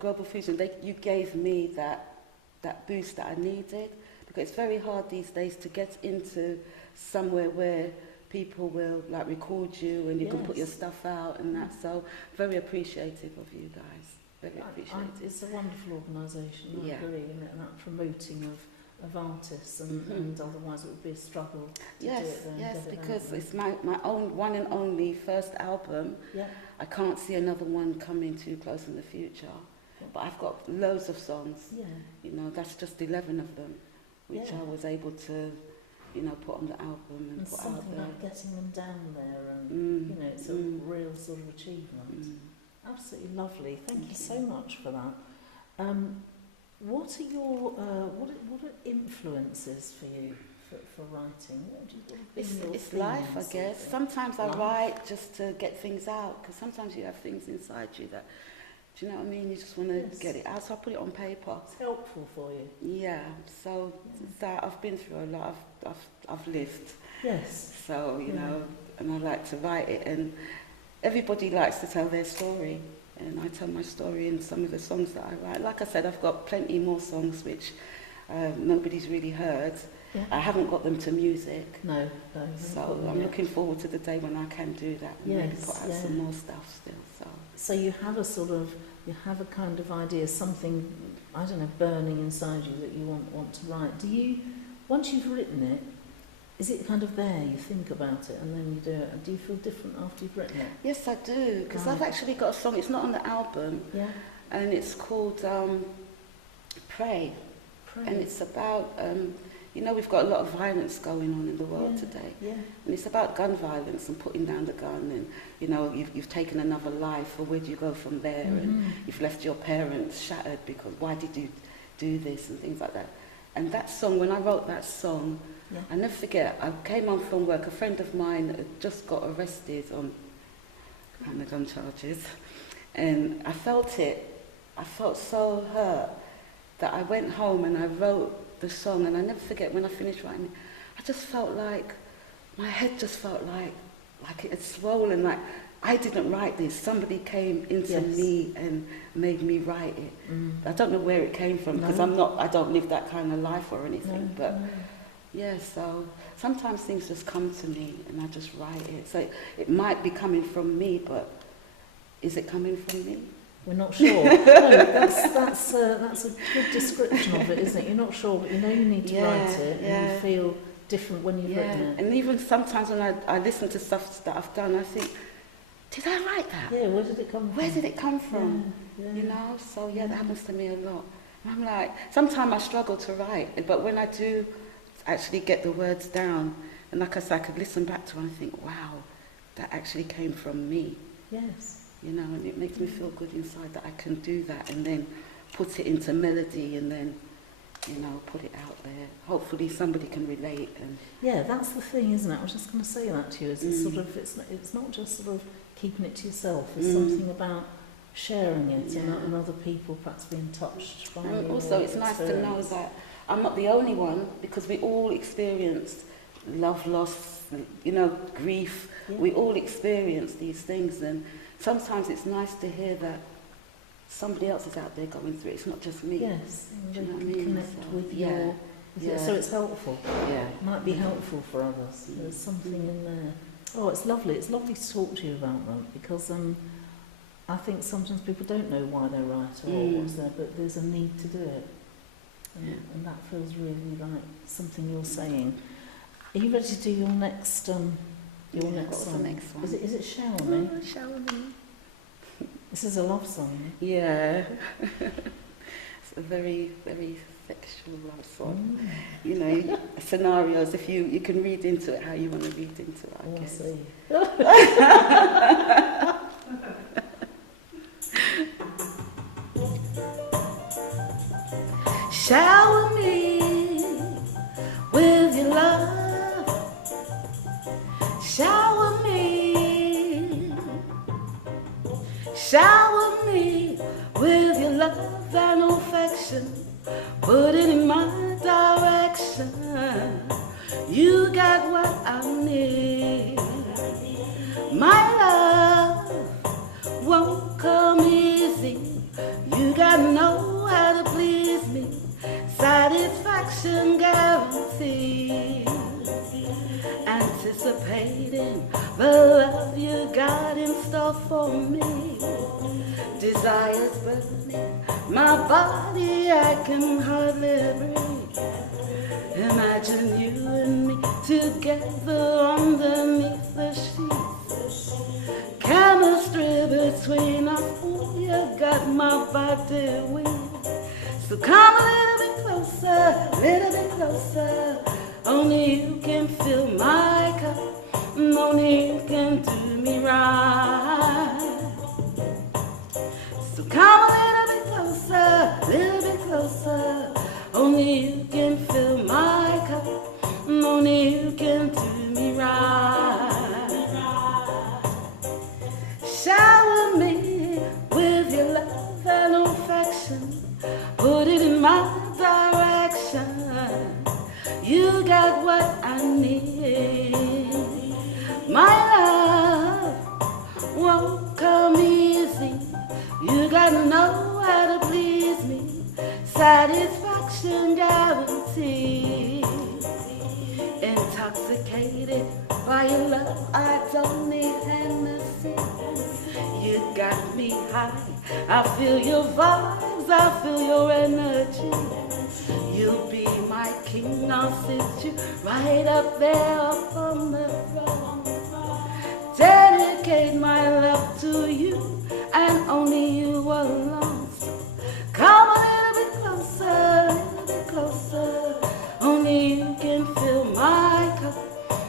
Global Fusion, you gave me that boost that I needed, because it's very hard these days to get into somewhere where people will like record you and you can put your stuff out and that. So very appreciative of you guys. Very appreciative. It's a wonderful organisation, I agree, and that promoting of artists, and otherwise it would be a struggle to do it there. Yes, and get it because out there. it's my own one and only first album. Yeah. I can't see another one coming too close in the future. But I've got loads of songs. Yeah. You know, that's just 11 of them, which I was able to, you know, put on the album and put out something there. like getting them down there, and you know, it's a real sort of achievement. Absolutely lovely. Thank you so much for that. What are your what are influences for you for writing? What do you think have been your It's life, I themes, guess. sort of? Sometimes I Life. write just to get things out, because sometimes you have things inside you that, do you know what I mean? You just want to get it out, so I put it on paper. It's helpful for you. Yeah, so that I've been through a lot. I've lived. Yes. So, you know, and I like to write it, and everybody likes to tell their story, and I tell my story in some of the songs that I write. Like I said, I've got plenty more songs which nobody's really heard. Yeah. I haven't got them to music. No. So I'm looking forward to the day when I can do that and maybe put out some more stuff still. So you have a kind of idea, something, I don't know, burning inside you that you want to write. Do you, once you've written it, is it kind of there, you think about it and then you do it? Do you feel different after you've written it? Yes, I do, because I've actually got a song, it's not on the album, and it's called Pray. And it's about, you know, we've got a lot of violence going on in the world today. Yeah. And it's about gun violence and putting down the gun, and, you know, you've taken another life, or where do you go from there? And you've left your parents shattered because why did you do this and things like that. And that song, when I wrote that song, I never forget, I came home from work, a friend of mine had just got arrested on kind of gun charges, and I felt so hurt that I went home and I wrote the song, and I never forget when I finished writing it, I just felt like, my head just felt like it had swollen, like I didn't write this. Somebody came into Yes. me and made me write it. I don't know where it came from because No. I don't live that kind of life or anything. No, But no. yeah, so sometimes things just come to me and I just write it. So it might be coming from me, but is it coming from me? We're not sure. No, that's a good description of it, isn't it? You're not sure, but you know you need to write it, and you feel different when you've written it. And even sometimes when I listen to stuff that I've done, I think, did I write that? Yeah, where did it come from? Where did it come from? Yeah. You know, so that happens to me a lot. And I'm like, sometimes I struggle to write, but when I do actually get the words down, and like I said, I could listen back to it and think, wow, that actually came from me. Yes. You know, and it makes me feel good inside that I can do that and then put it into melody and then, you know, put it out there. Hopefully somebody can relate. And Yeah, that's the thing, isn't it? I was just going to say that to you. It's sort of, it's not just sort of keeping it to yourself. It's something about sharing it and other people perhaps being touched by and your also it's nice to know experience. that I'm not the only one, because we all experience love, loss, you know, grief. Yeah. We all experience these things, and sometimes it's nice to hear that somebody else is out there going through it. It's not just me. Yes, and Do they you know what can I mean? connect So, with yeah, your... yeah. So it's helpful. Yeah. Might be helpful for others. There's something in there. Oh, it's lovely. It's lovely to talk to you about that, because I think sometimes people don't know why they write or what's there, but there's a need to do it. And that feels really like something you're saying. Are you ready to do your next What was song? the next one? Is it Shower Me? Shower Me. This is a love song. Yeah. It's a very, very sexual love song. You know, scenarios, if you can read into it how you want to read into it, I guess. See. Shower me with your love. Shower me. Shower me with your love and affection. Put it in my direction. You got what I need. My love won't come easy. You gotta know how to please me. Satisfaction guaranteed. Anticipating the love you got in store for me. Desires burning my body, I can hardly breathe. Imagine you and me together underneath the sheets. Chemistry between us, ooh, you got my body weak. So come a little bit closer, only you can fill my cup, only you can do me right. So come a little bit closer, only you can fill my cup, only you can do me right. Shower me with your love and affection. Put it in my direction. You got what I need. My love won't come easy. You gotta know how to please me. Satisfaction guaranteed. Intoxicated by your love, I don't need Hennessy. You got me high. I feel your vibes, I feel your energy. You'll be my king, I'll sit you right up there up on the throne. Dedicate my love to you and only you alone. So come a little bit closer, only you can fill my cup,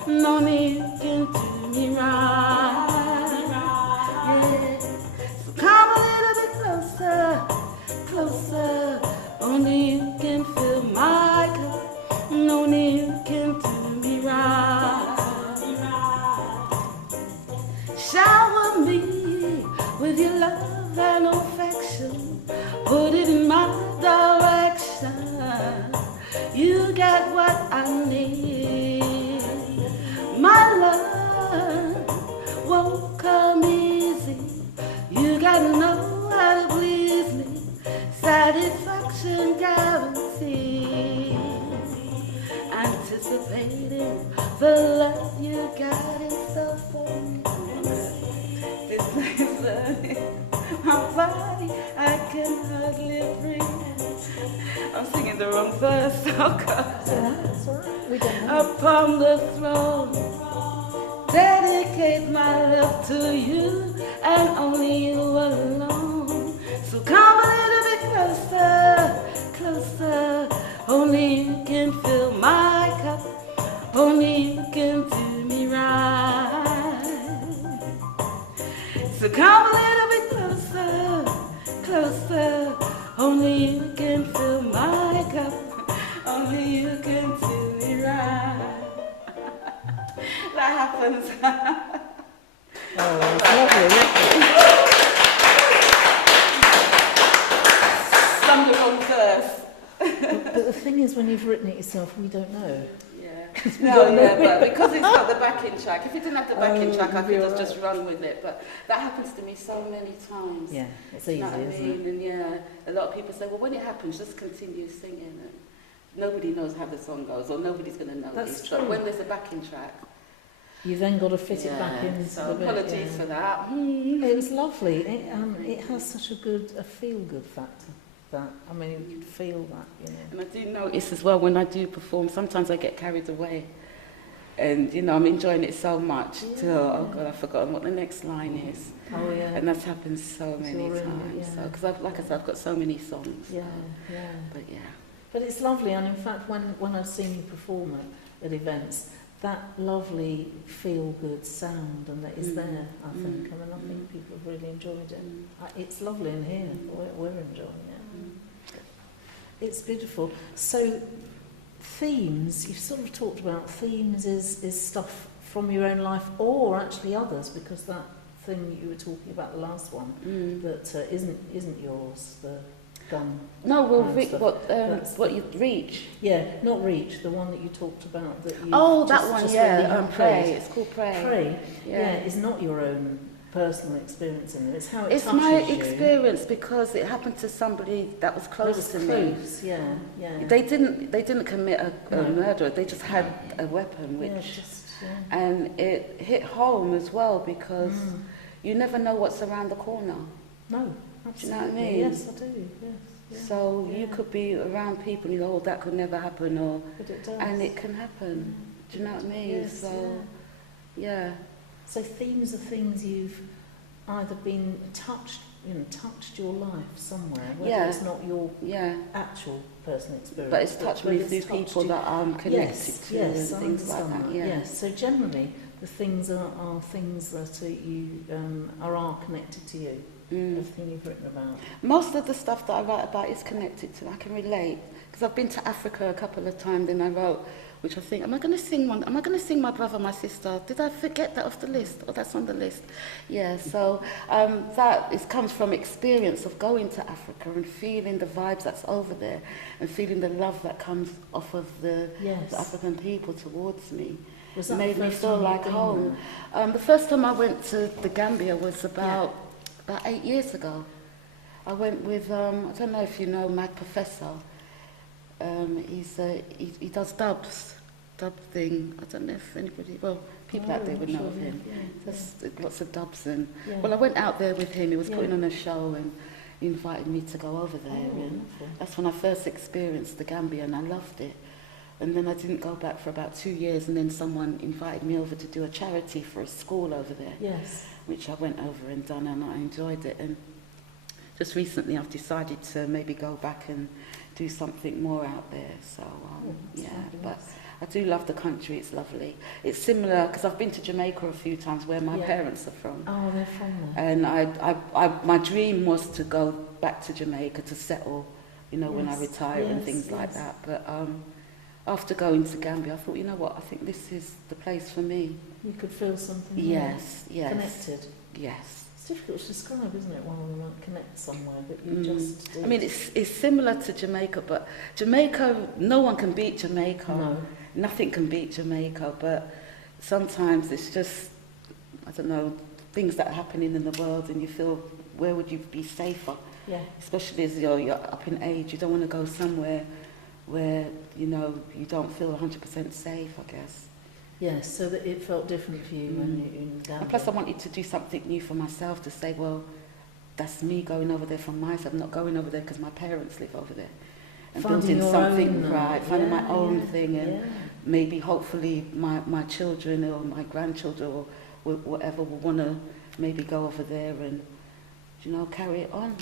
only you can do me right. Yeah. So come a little bit closer, only you can fill my cup, only you can do me right. Shower me with your love and affection. Put it in my direction. You got what I need. My love won't come in. the love you got is so for me. This is learning my body, I can hardly breathe. I'm singing the wrong verse, oh God. It's all right. We don't know. Upon the throne, dedicate my love to you and only you alone. So come a little bit closer, closer. Only you can fill my cup. Only you can do me right. So come a little bit closer, closer. Only you can fill my cup. Only you can do me right. That happens. Oh, that's lovely. Sung the wrong verse. But the thing is, when you've written it yourself, we don't know. No, yeah, but because it's got the backing track, if it didn't have the backing track, I could have just run with it. But that happens to me so many times. Yeah, it's You easy, know what I isn't mean? it? And yeah, a lot of people say, well, when it happens, just continue singing. And nobody knows how the song goes, or nobody's going to know. That's this. true. But when there's a backing track, You've then got to fit it back into so the bit. apologies for that. It was lovely. It has such a feel-good factor. That I mean, you could feel that, you know. And I do notice as well when I do perform, sometimes I get carried away. And, you know, I'm enjoying it so much till, oh God, I've forgotten what the next line is. Oh yeah. And that's happened so many you're in it, times. yeah. So, because like I said, I've got so many songs. Yeah, so, yeah. But yeah. But it's lovely, and in fact, when I've seen you perform at events, that lovely feel-good sound, and that is there, I think. I mean, I think people have really enjoyed it. It's lovely in here. We're enjoying it. It's beautiful. So, themes, you've sort of talked about themes is stuff from your own life, or actually others, because that thing you were talking about, the last one, that isn't yours, the gun. No, well, stuff. what you reach. Yeah, not reach, the one that you talked about that you. Oh, that just one, really yeah. Pray. praised. It's called Pray. Pray, Yeah. yeah, is not your own personal experience in it. It's how it It's touches my you. experience because it happened to somebody that was close to me. Close, yeah, yeah. They didn't commit a No. murder. They just had a weapon, which Yeah, yeah. and it hit home as well because you never know what's around the corner. No, Do you know what I absolutely. mean? Yes, I do. Yes. Yeah. So you could be around people and you go, oh, that could never happen, or But it does. and it can happen. Do you know what I mean? Yes, So yeah. So themes are things you've either been touched your life somewhere, whether Yeah. it's not your Yeah, actual personal experience. but it's touched me through touched people you. that I'm connected Yes, to yes, and I things like understand that. Yeah. Yes, so generally the things are things that you are connected to you. Everything you've written about. Most of the stuff that I write about is connected to. I can relate because I've been to Africa a couple of times, and I wrote, which I think, am I going to sing one? Am I going to sing My Brother, My Sister? Did I forget that off the list? Oh, that's on the list. Yeah. So comes from experience of going to Africa and feeling the vibes that's over there, and feeling the love that comes off of the African people towards me. Was that It made the me first feel time like you'd been home. The first time I went to the Gambia was about 8 years ago. I went with, I don't know if you know Mad Professor. He does dub thing. I don't know if anybody, well, people out there would know of him. There's lots of dubs and, well, I went out there with him. He was putting on a show and he invited me to go over there. And that's when I first experienced the Gambia and I loved it. And then I didn't go back for about 2 years, and then someone invited me over to do a charity for a school over there. Yes. Which I went over and done, and I enjoyed it. And just recently I've decided to maybe go back and do something more out there. So, but I do love the country, it's lovely. It's similar, because I've been to Jamaica a few times where my parents are from. Oh, they're from there. And my dream was to go back to Jamaica to settle, you know, when I retire and things like that. But after going to Gambia, I thought, you know what, I think this is the place for me. You could feel something yes. connected. Yes. It's difficult to describe, isn't it, when we might connect somewhere, but you just do. I mean, it's similar to Jamaica, but Jamaica, no one can beat Jamaica. No. Nothing can beat Jamaica, but sometimes it's just, I don't know, things that are happening in the world and you feel, where would you be safer? Yeah. Especially as you're up in age, you don't want to go somewhere where, you know, you don't feel 100% safe, I guess. Yes, so that it felt different for you when you were down And plus I there. wanted to do something new for myself, to say, well, that's me going over there for myself, not going over there because my parents live over there. And Finding building your something own, right, finding my own yeah, thing, and yeah. maybe hopefully my children or my grandchildren or whatever will want to maybe go over there and, you know, carry it on.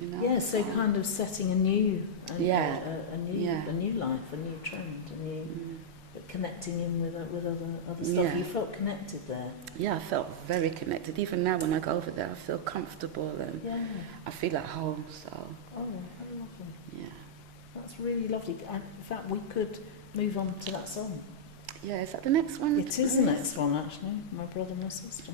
You know? Yeah, so kind of setting a new, Yeah. a new, Yeah. a new life, a new trend, a new, Mm. but connecting in with other stuff. Yeah. You felt connected there. Yeah, I felt very connected. Even now when I go over there, I feel comfortable and Yeah. I feel at home, so Oh, how lovely. yeah. That's really lovely. And in fact, we could move on to that song. Yeah, is that the next one? It is the next one, actually. My brother, my sister.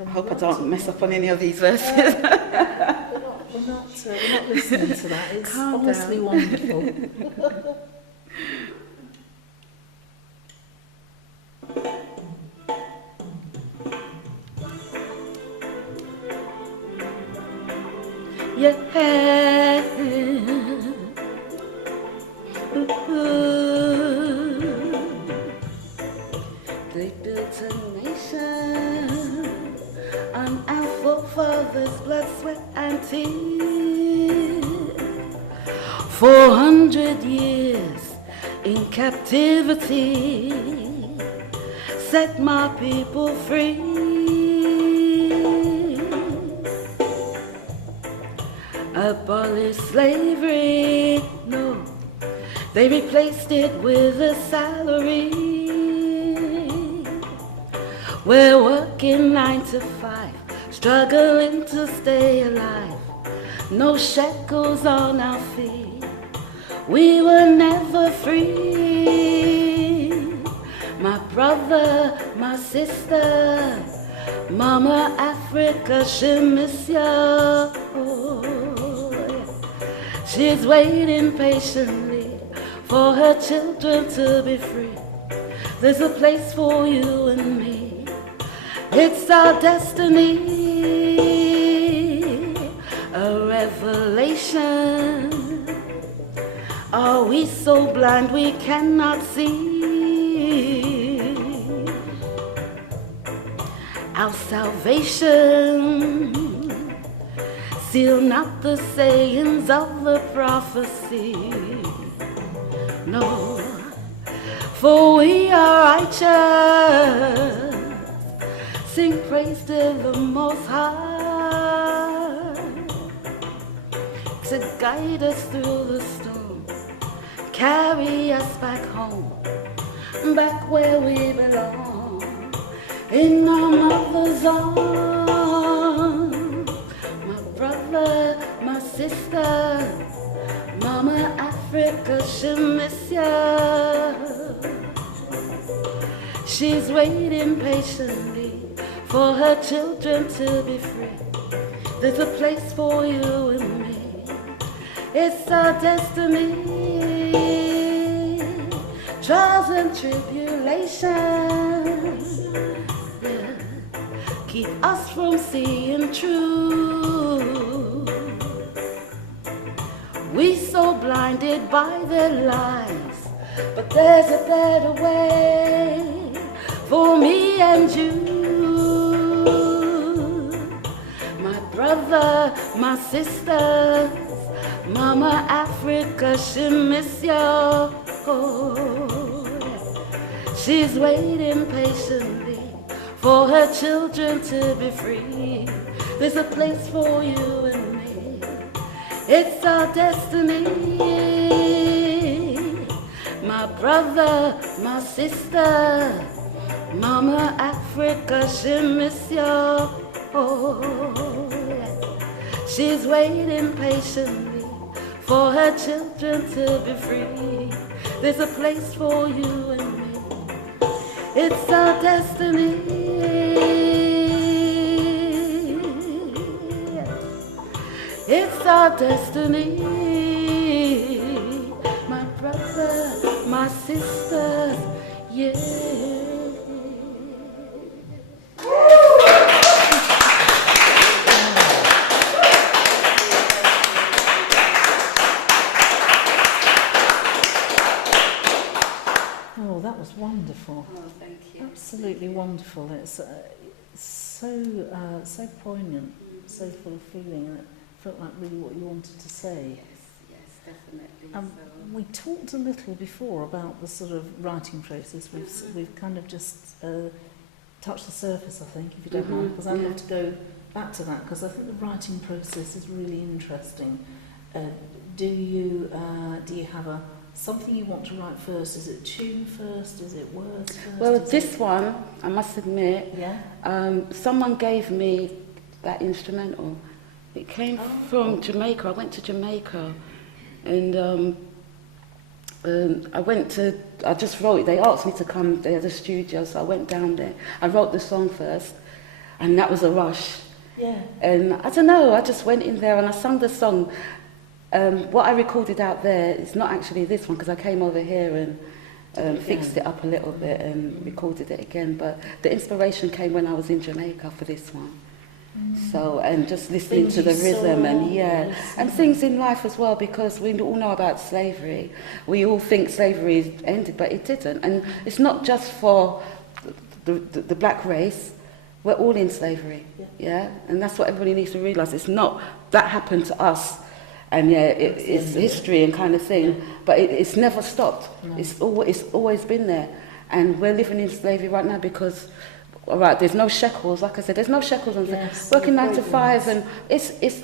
I hope I don't mess up on any of these verses. We're not listening to that. It's Calm honestly down. wonderful. Yeah. They built a nation on our forefathers' blood, sweat, and tears. 400 years in captivity set my people free. Abolish slavery, no, they replaced it with a salary. We're working 9 to 5, struggling to stay alive. No shackles on our feet, we were never free. My brother, my sister, Mama Africa, she miss ya. She's waiting patiently for her children to be free. There's a place for you and me. It's our destiny, a revelation. Are we so blind we cannot see our salvation? Seal not the sayings of the prophecy, no, for we are righteous. Sing praise to the Most High to guide us through the storm, carry us back home, back where we belong, in our mother's arms. My brother, my sister, Mama Africa, she miss ya. She's waiting patiently for her children to be free. There's a place for you and me. It's our destiny. Trials and tribulations, yeah, keep us from seeing true. We so blinded by their lies, but there's a better way for me and you. My brother, my sisters, Mama Africa, she miss you. She's waiting patiently for her children to be free. There's a place for you and me. It's our destiny. My brother, my sister, Mama Africa, she miss you. She's waiting patiently for her children to be free. There's a place for you and me. It's our destiny. It's our destiny. My brother, my sisters, yeah. Oh, that was wonderful. wonderful. Oh, thank you. Absolutely wonderful. It's so poignant, so full of feeling, and it felt like really what you wanted to say. Yes, definitely. We talked a little before about the sort of writing process. We've kind of just touched the surface, I think, if you don't mind, because I'd love to go back to that, because I think the writing process is really interesting. Do you have something you want to write first? Is it tune first? Is it words first? Well, this one, I must admit, someone gave me that instrumental. It came from Jamaica. I went to Jamaica, and I just wrote it. They asked me to come there, the studio, so I went down there. I wrote the song first, and that was a rush. Yeah. And I don't know, I just went in there and I sang the song. What I recorded out there is not actually this one, because I came over here and fixed it up a little bit and recorded it again. But the inspiration came when I was in Jamaica for this one. So, and just listening to the rhythm and things in life as well, because we all know about slavery. We all think slavery ended, but it didn't. And it's not just for the black race. We're all in slavery, and that's what everybody needs to realise. It's not that happened to us, and it's history and kind of thing, but it's never stopped. No. It's always been there, and we're living in slavery right now because, all right, there's no shekels. Like I said, there's no shekels on working 9 to 5, and it's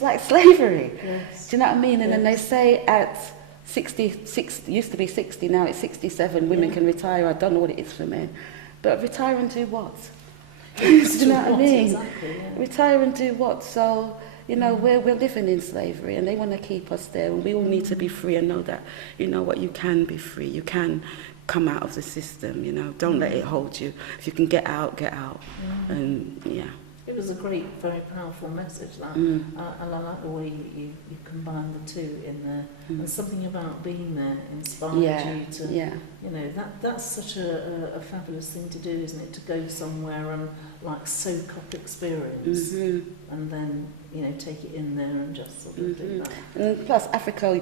like slavery. Yes. Do you know what I mean? And then they say at 66, used to be 60, now it's 67. Women can retire. I don't know what it is for men, but retire and do what? Do you know what I mean? Exactly, retire and do what? So, you know, we're living in slavery, and they want to keep us there, and we all need to be free and know that, you know what, you can be free, you can come out of the system, you know, don't let it hold you. If you can get out, and It was a great, very powerful message, that, and I like the way you combine the two in there, and something about being there inspired you to, you know, that's such a fabulous thing to do, isn't it, to go somewhere and like soak up experience, and then, you know, take it in there and just sort of do that. And plus Africa,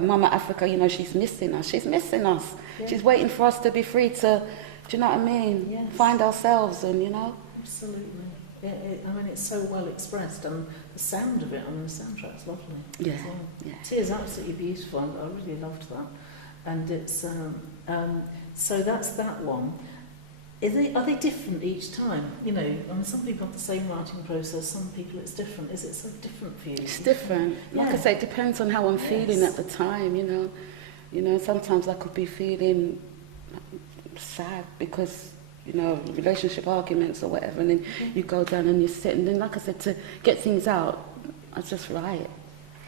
Mama Africa, you know, she's missing us. Yeah. She's waiting for us to be free to, do you know what I mean? Yes. Find ourselves, and, you know. Absolutely. I mean, it's so well expressed, and the sound of it, I mean, the soundtrack's lovely. Yeah. Well. Yeah. It is absolutely beautiful. I really loved that. And it's, so that's that one. Are they different each time? You know, I mean, some people have the same writing process, some people it's different. Is it so different for you? It's different. Like I say, it depends on how I'm feeling at the time, you know. You know, sometimes I could be feeling sad because, you know, relationship arguments or whatever, and then you go down and you sit, and then, like I said, to get things out, I just write.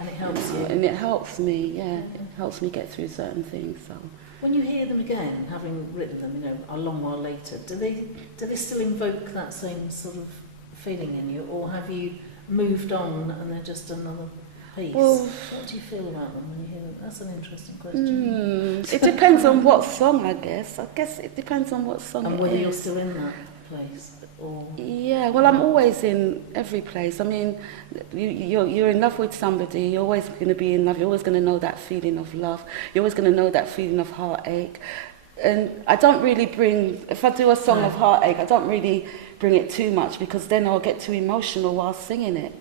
And it helps you? And it helps me, it helps me get through certain things, so. When you hear them again, having written them, you know, a long while later, do they still invoke that same sort of feeling in you, or have you moved on and they're just another piece? Well, what do you feel about them when you hear them? That's an interesting question. It depends on what song, I guess. I guess it depends on what song and whether you're still in that place. Or yeah, well, I'm always in every place. I mean, you're in love with somebody, you're always going to be in love, you're always going to know that feeling of love, you're always going to know that feeling of heartache. And I don't really if I do a song of heartache, I don't really bring it too much, because then I'll get too emotional while singing it.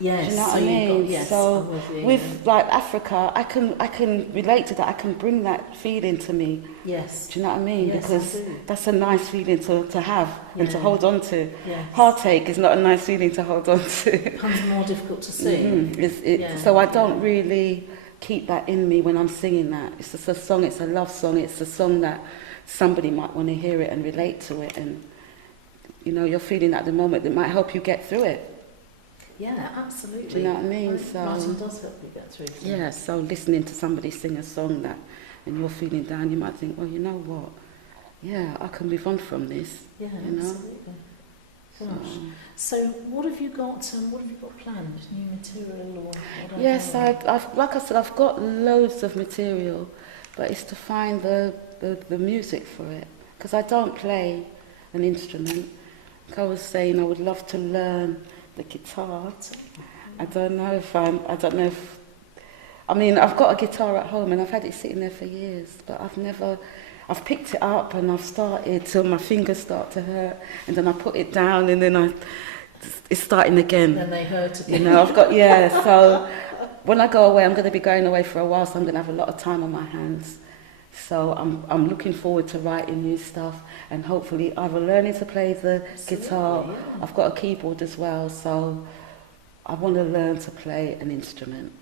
Yes, do you know what I mean? So with like Africa, I can relate to that. I can bring that feeling to me. Yes. Do you know what I mean? Yes, because that's a nice feeling to have and to hold on to. Yes. Heartache is not a nice feeling to hold on to. It becomes more difficult to sing. So I don't really keep that in me when I'm singing that. It's just a song. It's a love song. It's a song that somebody might want to hear it and relate to it, and you know, you're feeling at the moment that might help you get through it. Yeah, absolutely. Do you know what I mean? So writing does help you get through things. Yeah, so listening to somebody sing a song that, and you're feeling down, you might think, well, you know what? Yeah, I can move on from this. Yeah, you know? Absolutely. Gosh. So what have you got? What have you got planned? New material or whatever? Yes, I've like I said, I've got loads of material, but it's to find the music for it, because I don't play an instrument. Like I was saying, I would love to learn the guitar. I don't know if I mean, I've got a guitar at home and I've had it sitting there for years, but I've picked it up and I've started till my fingers start to hurt, and then I put it down, and then it's starting again. Then they hurt again. You know, I've got, yeah, so when I go away, I'm going to be going away for a while, so I'm going to have a lot of time on my hands. So I'm looking forward to writing new stuff, and hopefully either learning to play the guitar. Yeah. I've got a keyboard as well, so I want to learn to play an instrument.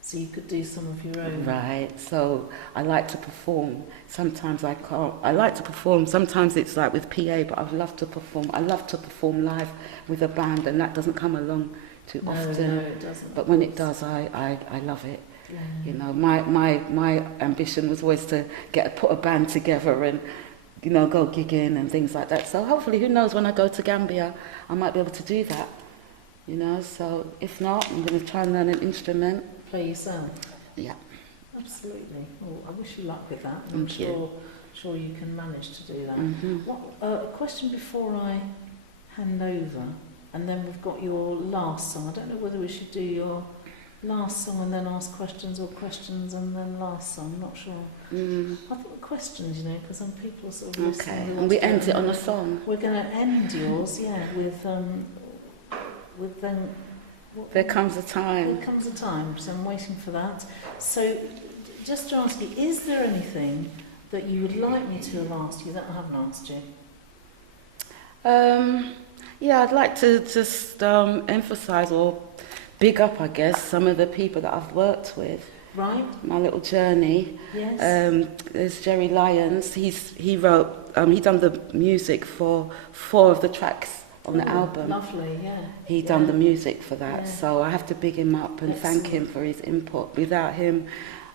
So you could do some of your own. Right, so I like to perform. Sometimes I can't. I like to perform. Sometimes it's like with PA, but I love to perform. I love to perform live with a band, and that doesn't come along too often. No, it doesn't. But when it does, I love it. Yeah. You know, my ambition was always to put a band together and, you know, go gigging and things like that. So hopefully, who knows, when I go to Gambia, I might be able to do that. You know, so if not, I'm going to try and learn an instrument. Play yourself. Yeah. Absolutely. Well, I wish you luck with that. Thank you. Sure you can manage to do that. Mm-hmm. A question before I hand over, and then we've got your last song. I don't know whether we should do your last song and then ask questions, or questions and then last song. I'm not sure. I think questions, you know, because some people are sort of Okay, listening. and we end it on a song. We're going to end yours, yeah, with then. There comes a time. There comes a time, so I'm waiting for that. So, just to ask you, is there anything that you would like me to have asked you that I haven't asked you? Yeah, I'd like to just emphasise or big up, I guess, some of the people that I've worked with. Right. My little journey. Yes. There's Jerry Lyons. He done the music for 4 of the tracks on the album. Lovely, yeah. He done the music for that, Yeah. so I have to big him up and thank him for his input. Without him,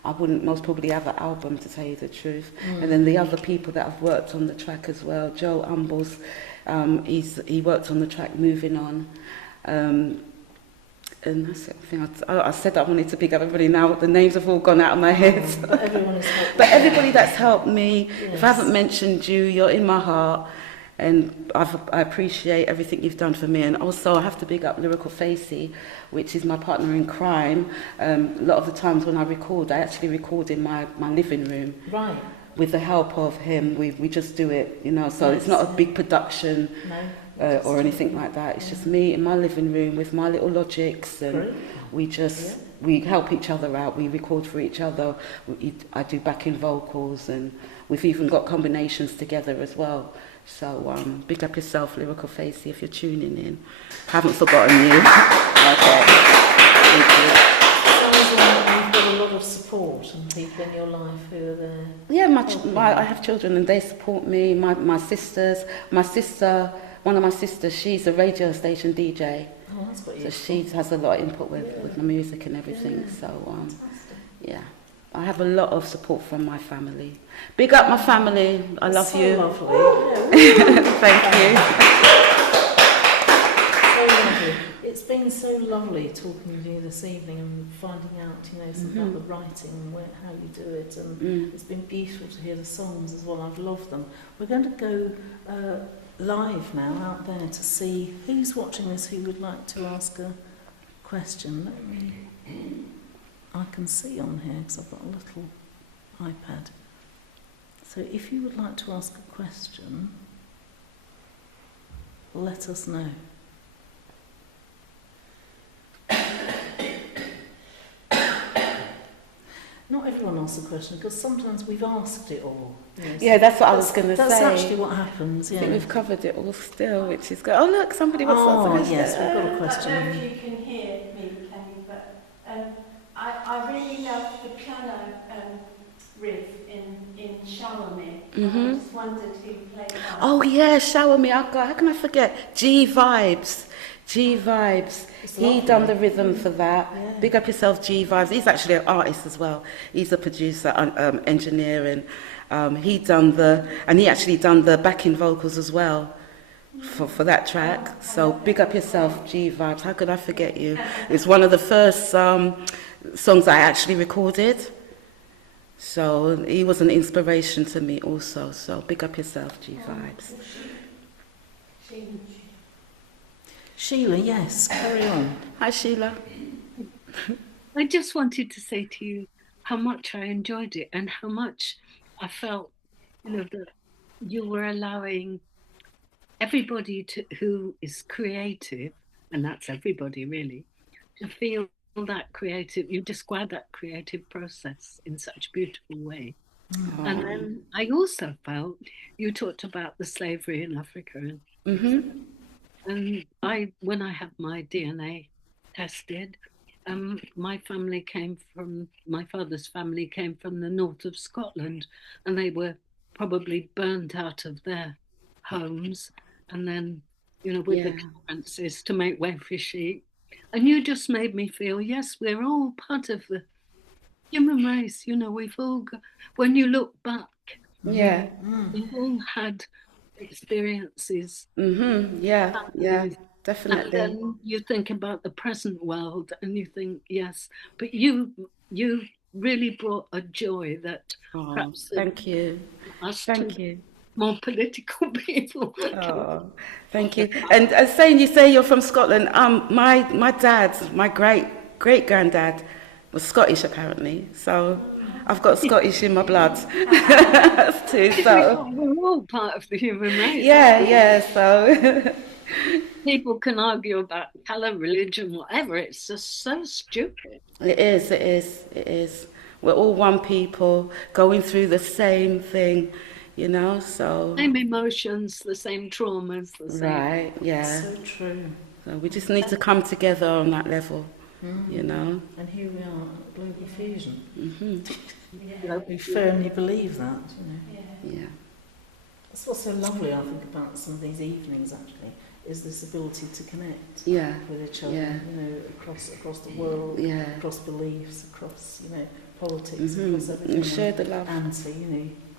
I wouldn't most probably have an album, to tell you the truth. And then the other people that I've worked on the track as well, Joe Umbles, he worked on the track Moving On. And that's it. I think I said that I wanted to pick up everybody. Now the names have all gone out of my head. But everyone has helped. But everybody that's helped me, Yes. if I haven't mentioned you, you're in my heart. And I appreciate everything you've done for me. And also I have to big up Lyrical Facey, which is my partner in crime. A lot of the times when I record, I actually record in my living room. Right. With the help of him, we just do it, you know, so it's not a big production or anything like that. It's just me in my living room with my little Logics, and we help each other out, we record for each other. I do backing vocals, and we've even got combinations together as well. So big up yourself, Lyrical Facey, if you're tuning in. Haven't forgotten you. Okay. Thank you. Sounds like you've got a lot of support and people in your life who are there. Yeah, I have children and they support me. My sister, one of my sisters, she's a radio station DJ. Oh, that's what So she has a lot of input with my music and everything. So yeah, I have a lot of support from my family. Big up my family. I love so you. Lovely. Thank you. So lovely. It's been so lovely talking to you this evening and finding out, you know, some about the writing and how you do it, and it's been beautiful to hear the songs as well. I've loved them. We're going to go live now out there to see who's watching this who would like to ask a question. I can see on here because I've got a little iPad. So if you would like to ask a question, let us know. Not everyone asks a question because sometimes we've asked it all. Yes. Yeah, that's what I was going to say. That's actually what happens. Yeah. I think we've covered it all still, which is good. Oh look, somebody wants to ask a question. Yes, we've got a I question. don't know if you can hear me, Kenny, but I really love the piano riff in Shower Me. I just wondered who played that. Oh yeah, Shower Me. Oh God, how can I forget? G Vibes. He done the rhythm for that. Yeah. Big up yourself, G Vibes. He's actually an artist as well. He's a producer, engineer, and he actually done the backing vocals as well for that track. So big up yourself, G Vibes. How could I forget you? It's one of the first songs I actually recorded. So he was an inspiration to me also. So big up yourself, G Vibes. Sheila, yes, carry on. Hi, Sheila. I just wanted to say to you how much I enjoyed it and how much I felt that you were allowing everybody who is creative, and that's everybody really, to feel that creative. You describe that creative process in such a beautiful way. And then I also felt you talked about the slavery in Africa, and when I had my DNA tested, my father's family came from the north of Scotland, and they were probably burnt out of their homes, and then, with the clearances to make way for sheep. And you just made me feel, yes, we're all part of the human race. We've all when you look back, we've all had experiences. Yeah, definitely. And then you think about the present world and you think, yes, but you really brought a joy that perhaps thank you. Thank you. More political people. Thank you. And saying you say you're from Scotland, my dad, my great granddad was Scottish apparently, so I've got Scottish in my blood too. So we're all part of the human race. Yeah. So people can argue about colour, religion, whatever. It's just so stupid. It is. We're all one people going through the same thing, so... Same emotions, the same traumas, the same... Right, yeah. So true. So we just need to come together on that level, And here we are at Global Fusion. We firmly believe that, Yeah. That's what's so lovely, I think, about some of these evenings, actually, is this ability to connect with each other, across the world, across beliefs, across, politics, across everything. And share the love. And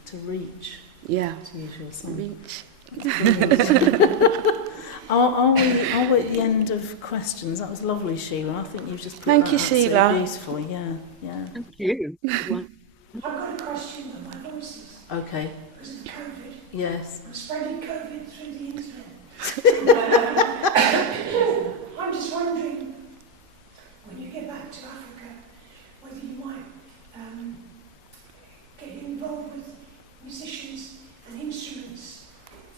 to reach. Yeah. To use your song. Reach. Are we at the end of questions? That was lovely, Sheila. I think you've just put Thank that you, out Sheila. so beautifully. Yeah. Thank you. I've got a question on my voices. Okay. Because of COVID. Yes. I'm spreading COVID through the internet. I'm just wondering, when you get back to Africa, whether you might get involved with musicians and instruments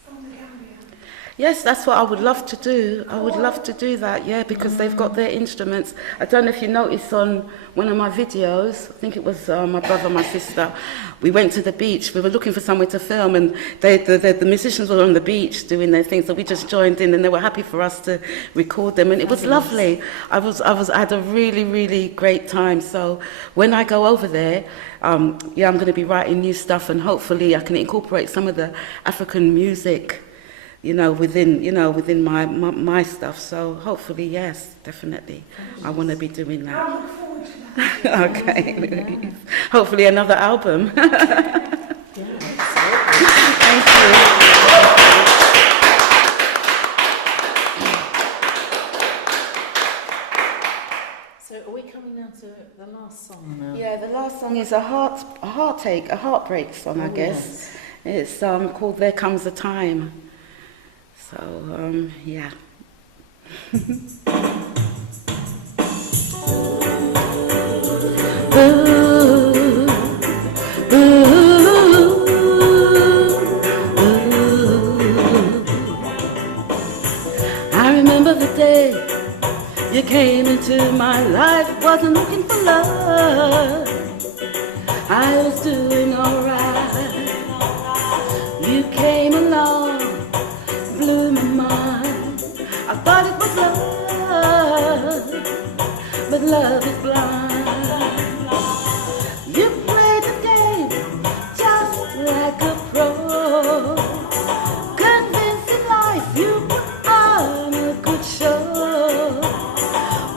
from the Gambia. Yes, that's what I would love to do. I would love to do that, because they've got their instruments. I don't know if you noticed on one of my videos, I think it was my brother, my sister, we went to the beach, we were looking for somewhere to film, and the musicians were on the beach doing their thing, so we just joined in, and they were happy for us to record them, and it was lovely. I had a really, really great time. So when I go over there, I'm going to be writing new stuff, and hopefully I can incorporate some of the African music within my stuff. So hopefully, yes, definitely. I want to be doing that. I look forward to that. Okay. Hopefully another album. Thank you. So are we coming now to the last song now? Yeah, the last song is a heartbreak song, I guess. Yes. It's called There Comes a Time. So, yeah. I remember the day you came into my life, wasn't looking for love. I was doing alright. You came along, blew my mind. I thought it was love, but love is blind. You played the game just like a pro, convincing life you put on a good show.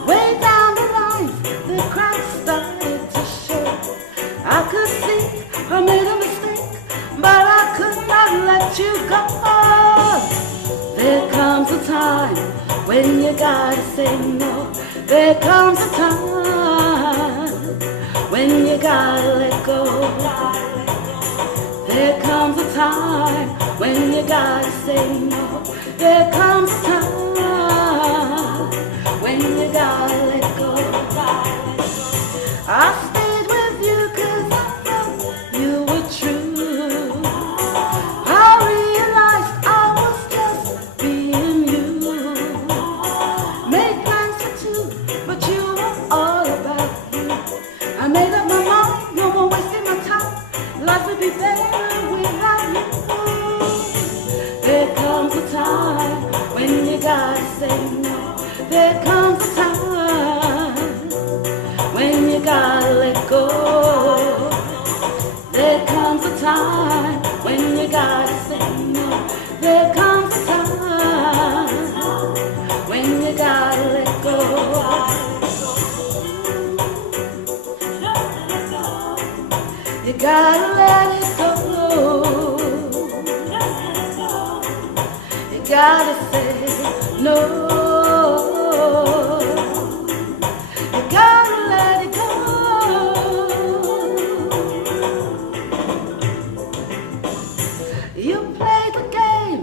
Way down the line, the cracks started to show. I could see I made a mistake, but I could not let you go. There comes a time when you gotta say no. There comes a time when you gotta let go. There comes a time when you gotta say no. There comes a time when you gotta let go. I stayed with you 'cause I thought you were true. comes a time when you gotta let go. There comes a time when you gotta say no. There comes a time when you gotta let go. You gotta let it go. You gotta say no. You gotta let it go. You play the game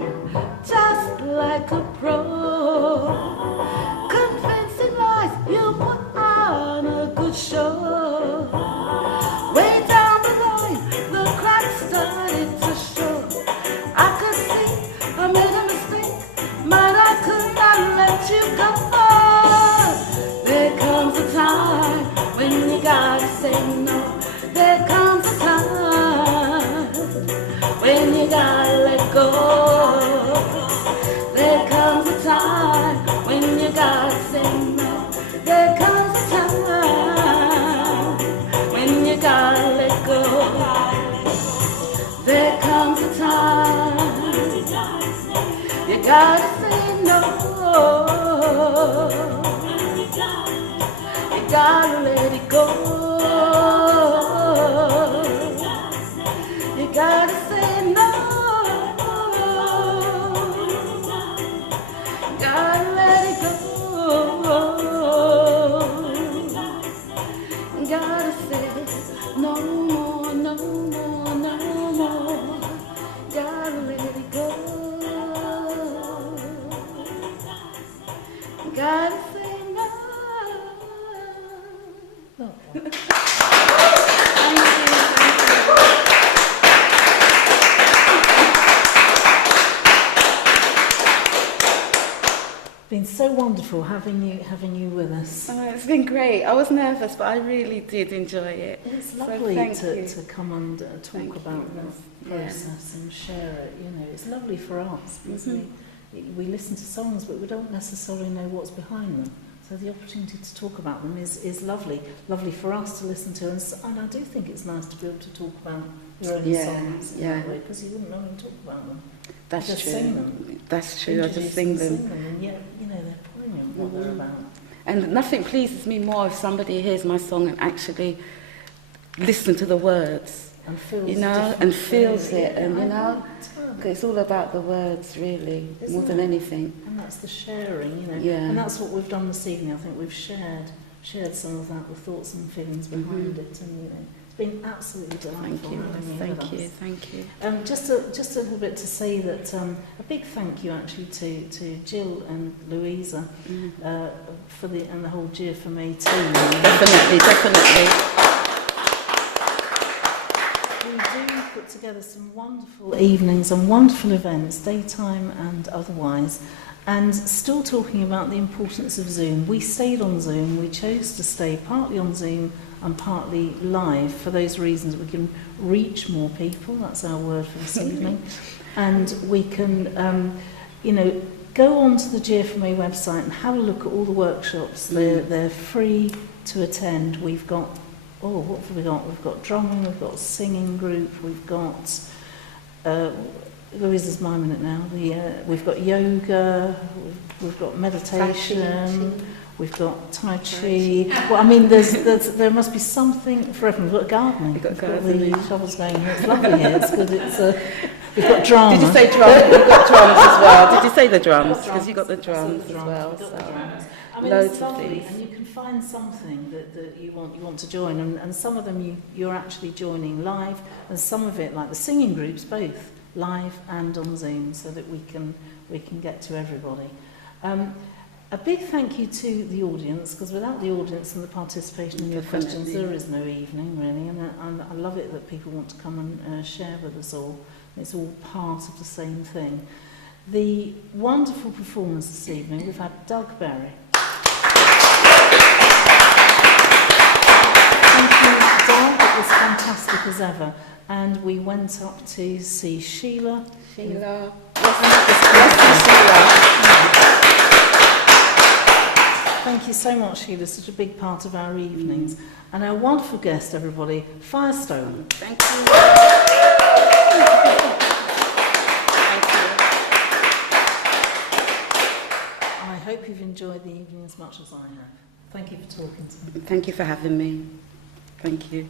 just like a pro. Convincing lies, you put on a good show. Way down the line, the cracks started to show. I could see I made a mistake, but I could not let you go. There comes a time when you gotta say no. There comes a time when you gotta let go. There comes a time when you gotta say no. There comes a time when you gotta let go. There comes a time you gotta say no. You gotta let it go. You gotta say no. Gotta let it go. Gotta say no more, no more, no more. Gotta let it go. Gotta say no. Been so wonderful having you with us. Oh, it's been great. I was nervous, but I really did enjoy it. It's So lovely thank to you. come and talk Thank about you. the process and share it. You know, it's lovely for us because we listen to songs, but we don't necessarily know what's behind them. So the opportunity to talk about them is lovely for us to listen to, and I do think it's nice to be able to talk about your own songs in that way, because you wouldn't know when to talk about them. That's just true. sing them. That's true. I just sing them. And yet, you know, they're poignant what they're about. And nothing pleases me more if somebody hears my song and actually listen to the words, And feels you know, different and feels feeling. it, and you know, Totally. 'cause it's all about the words, really, Isn't more than it? anything. And that's the sharing, you know. Yeah. And that's what we've done this evening. I think we've shared some of that, the thoughts and feelings behind it, and you know, it's been absolutely delightful. Thank you, having thank with you, us. thank you. Just a little bit to say that a big thank you actually to Jill and Louisa for the whole GFMA team. Definitely. We do put together some wonderful evenings and wonderful events, daytime and otherwise, and still talking about the importance of Zoom. We stayed on Zoom. We chose to stay partly on Zoom and partly live for those reasons. We can reach more people. That's our word for this evening. And we can, you know, go onto the GFMA website and have a look at all the workshops. They're free to attend. We've got, what have we got? We've got drumming, we've got singing group, we've got, Louisa's miming it now. We've got yoga, we've got meditation, we've got Tai Chi. Well, I mean, there must be something for everyone. We've got gardening. We've got the gardening. shovels going here. It's lovely here. It's good. We've got drama. Did you say drums? We've got drums as well. Did you say the drums? Because you got the drums as We've well. got the So. drums. I mean, Loads it's of lovely, things. and you can find something that you want to join, and some of them you're actually joining live, and some of it, like the singing groups, both live and on Zoom, so that we can get to everybody. A big thank you to the audience, because without the audience and the participation in your questions, there is no evening really, and I love it that people want to come and share with us all. It's all part of the same thing. The wonderful performance this evening, we've had Doug Berry. Thank you, Doug. It was fantastic as ever. And we went up to see Sheila. Thank you so much, Sheila. Such a big part of our evenings. And our wonderful guest, everybody, Firestone. Thank you. I hope you've enjoyed the evening as much as I have. Thank you for talking to me. Thank you for having me. Thank you.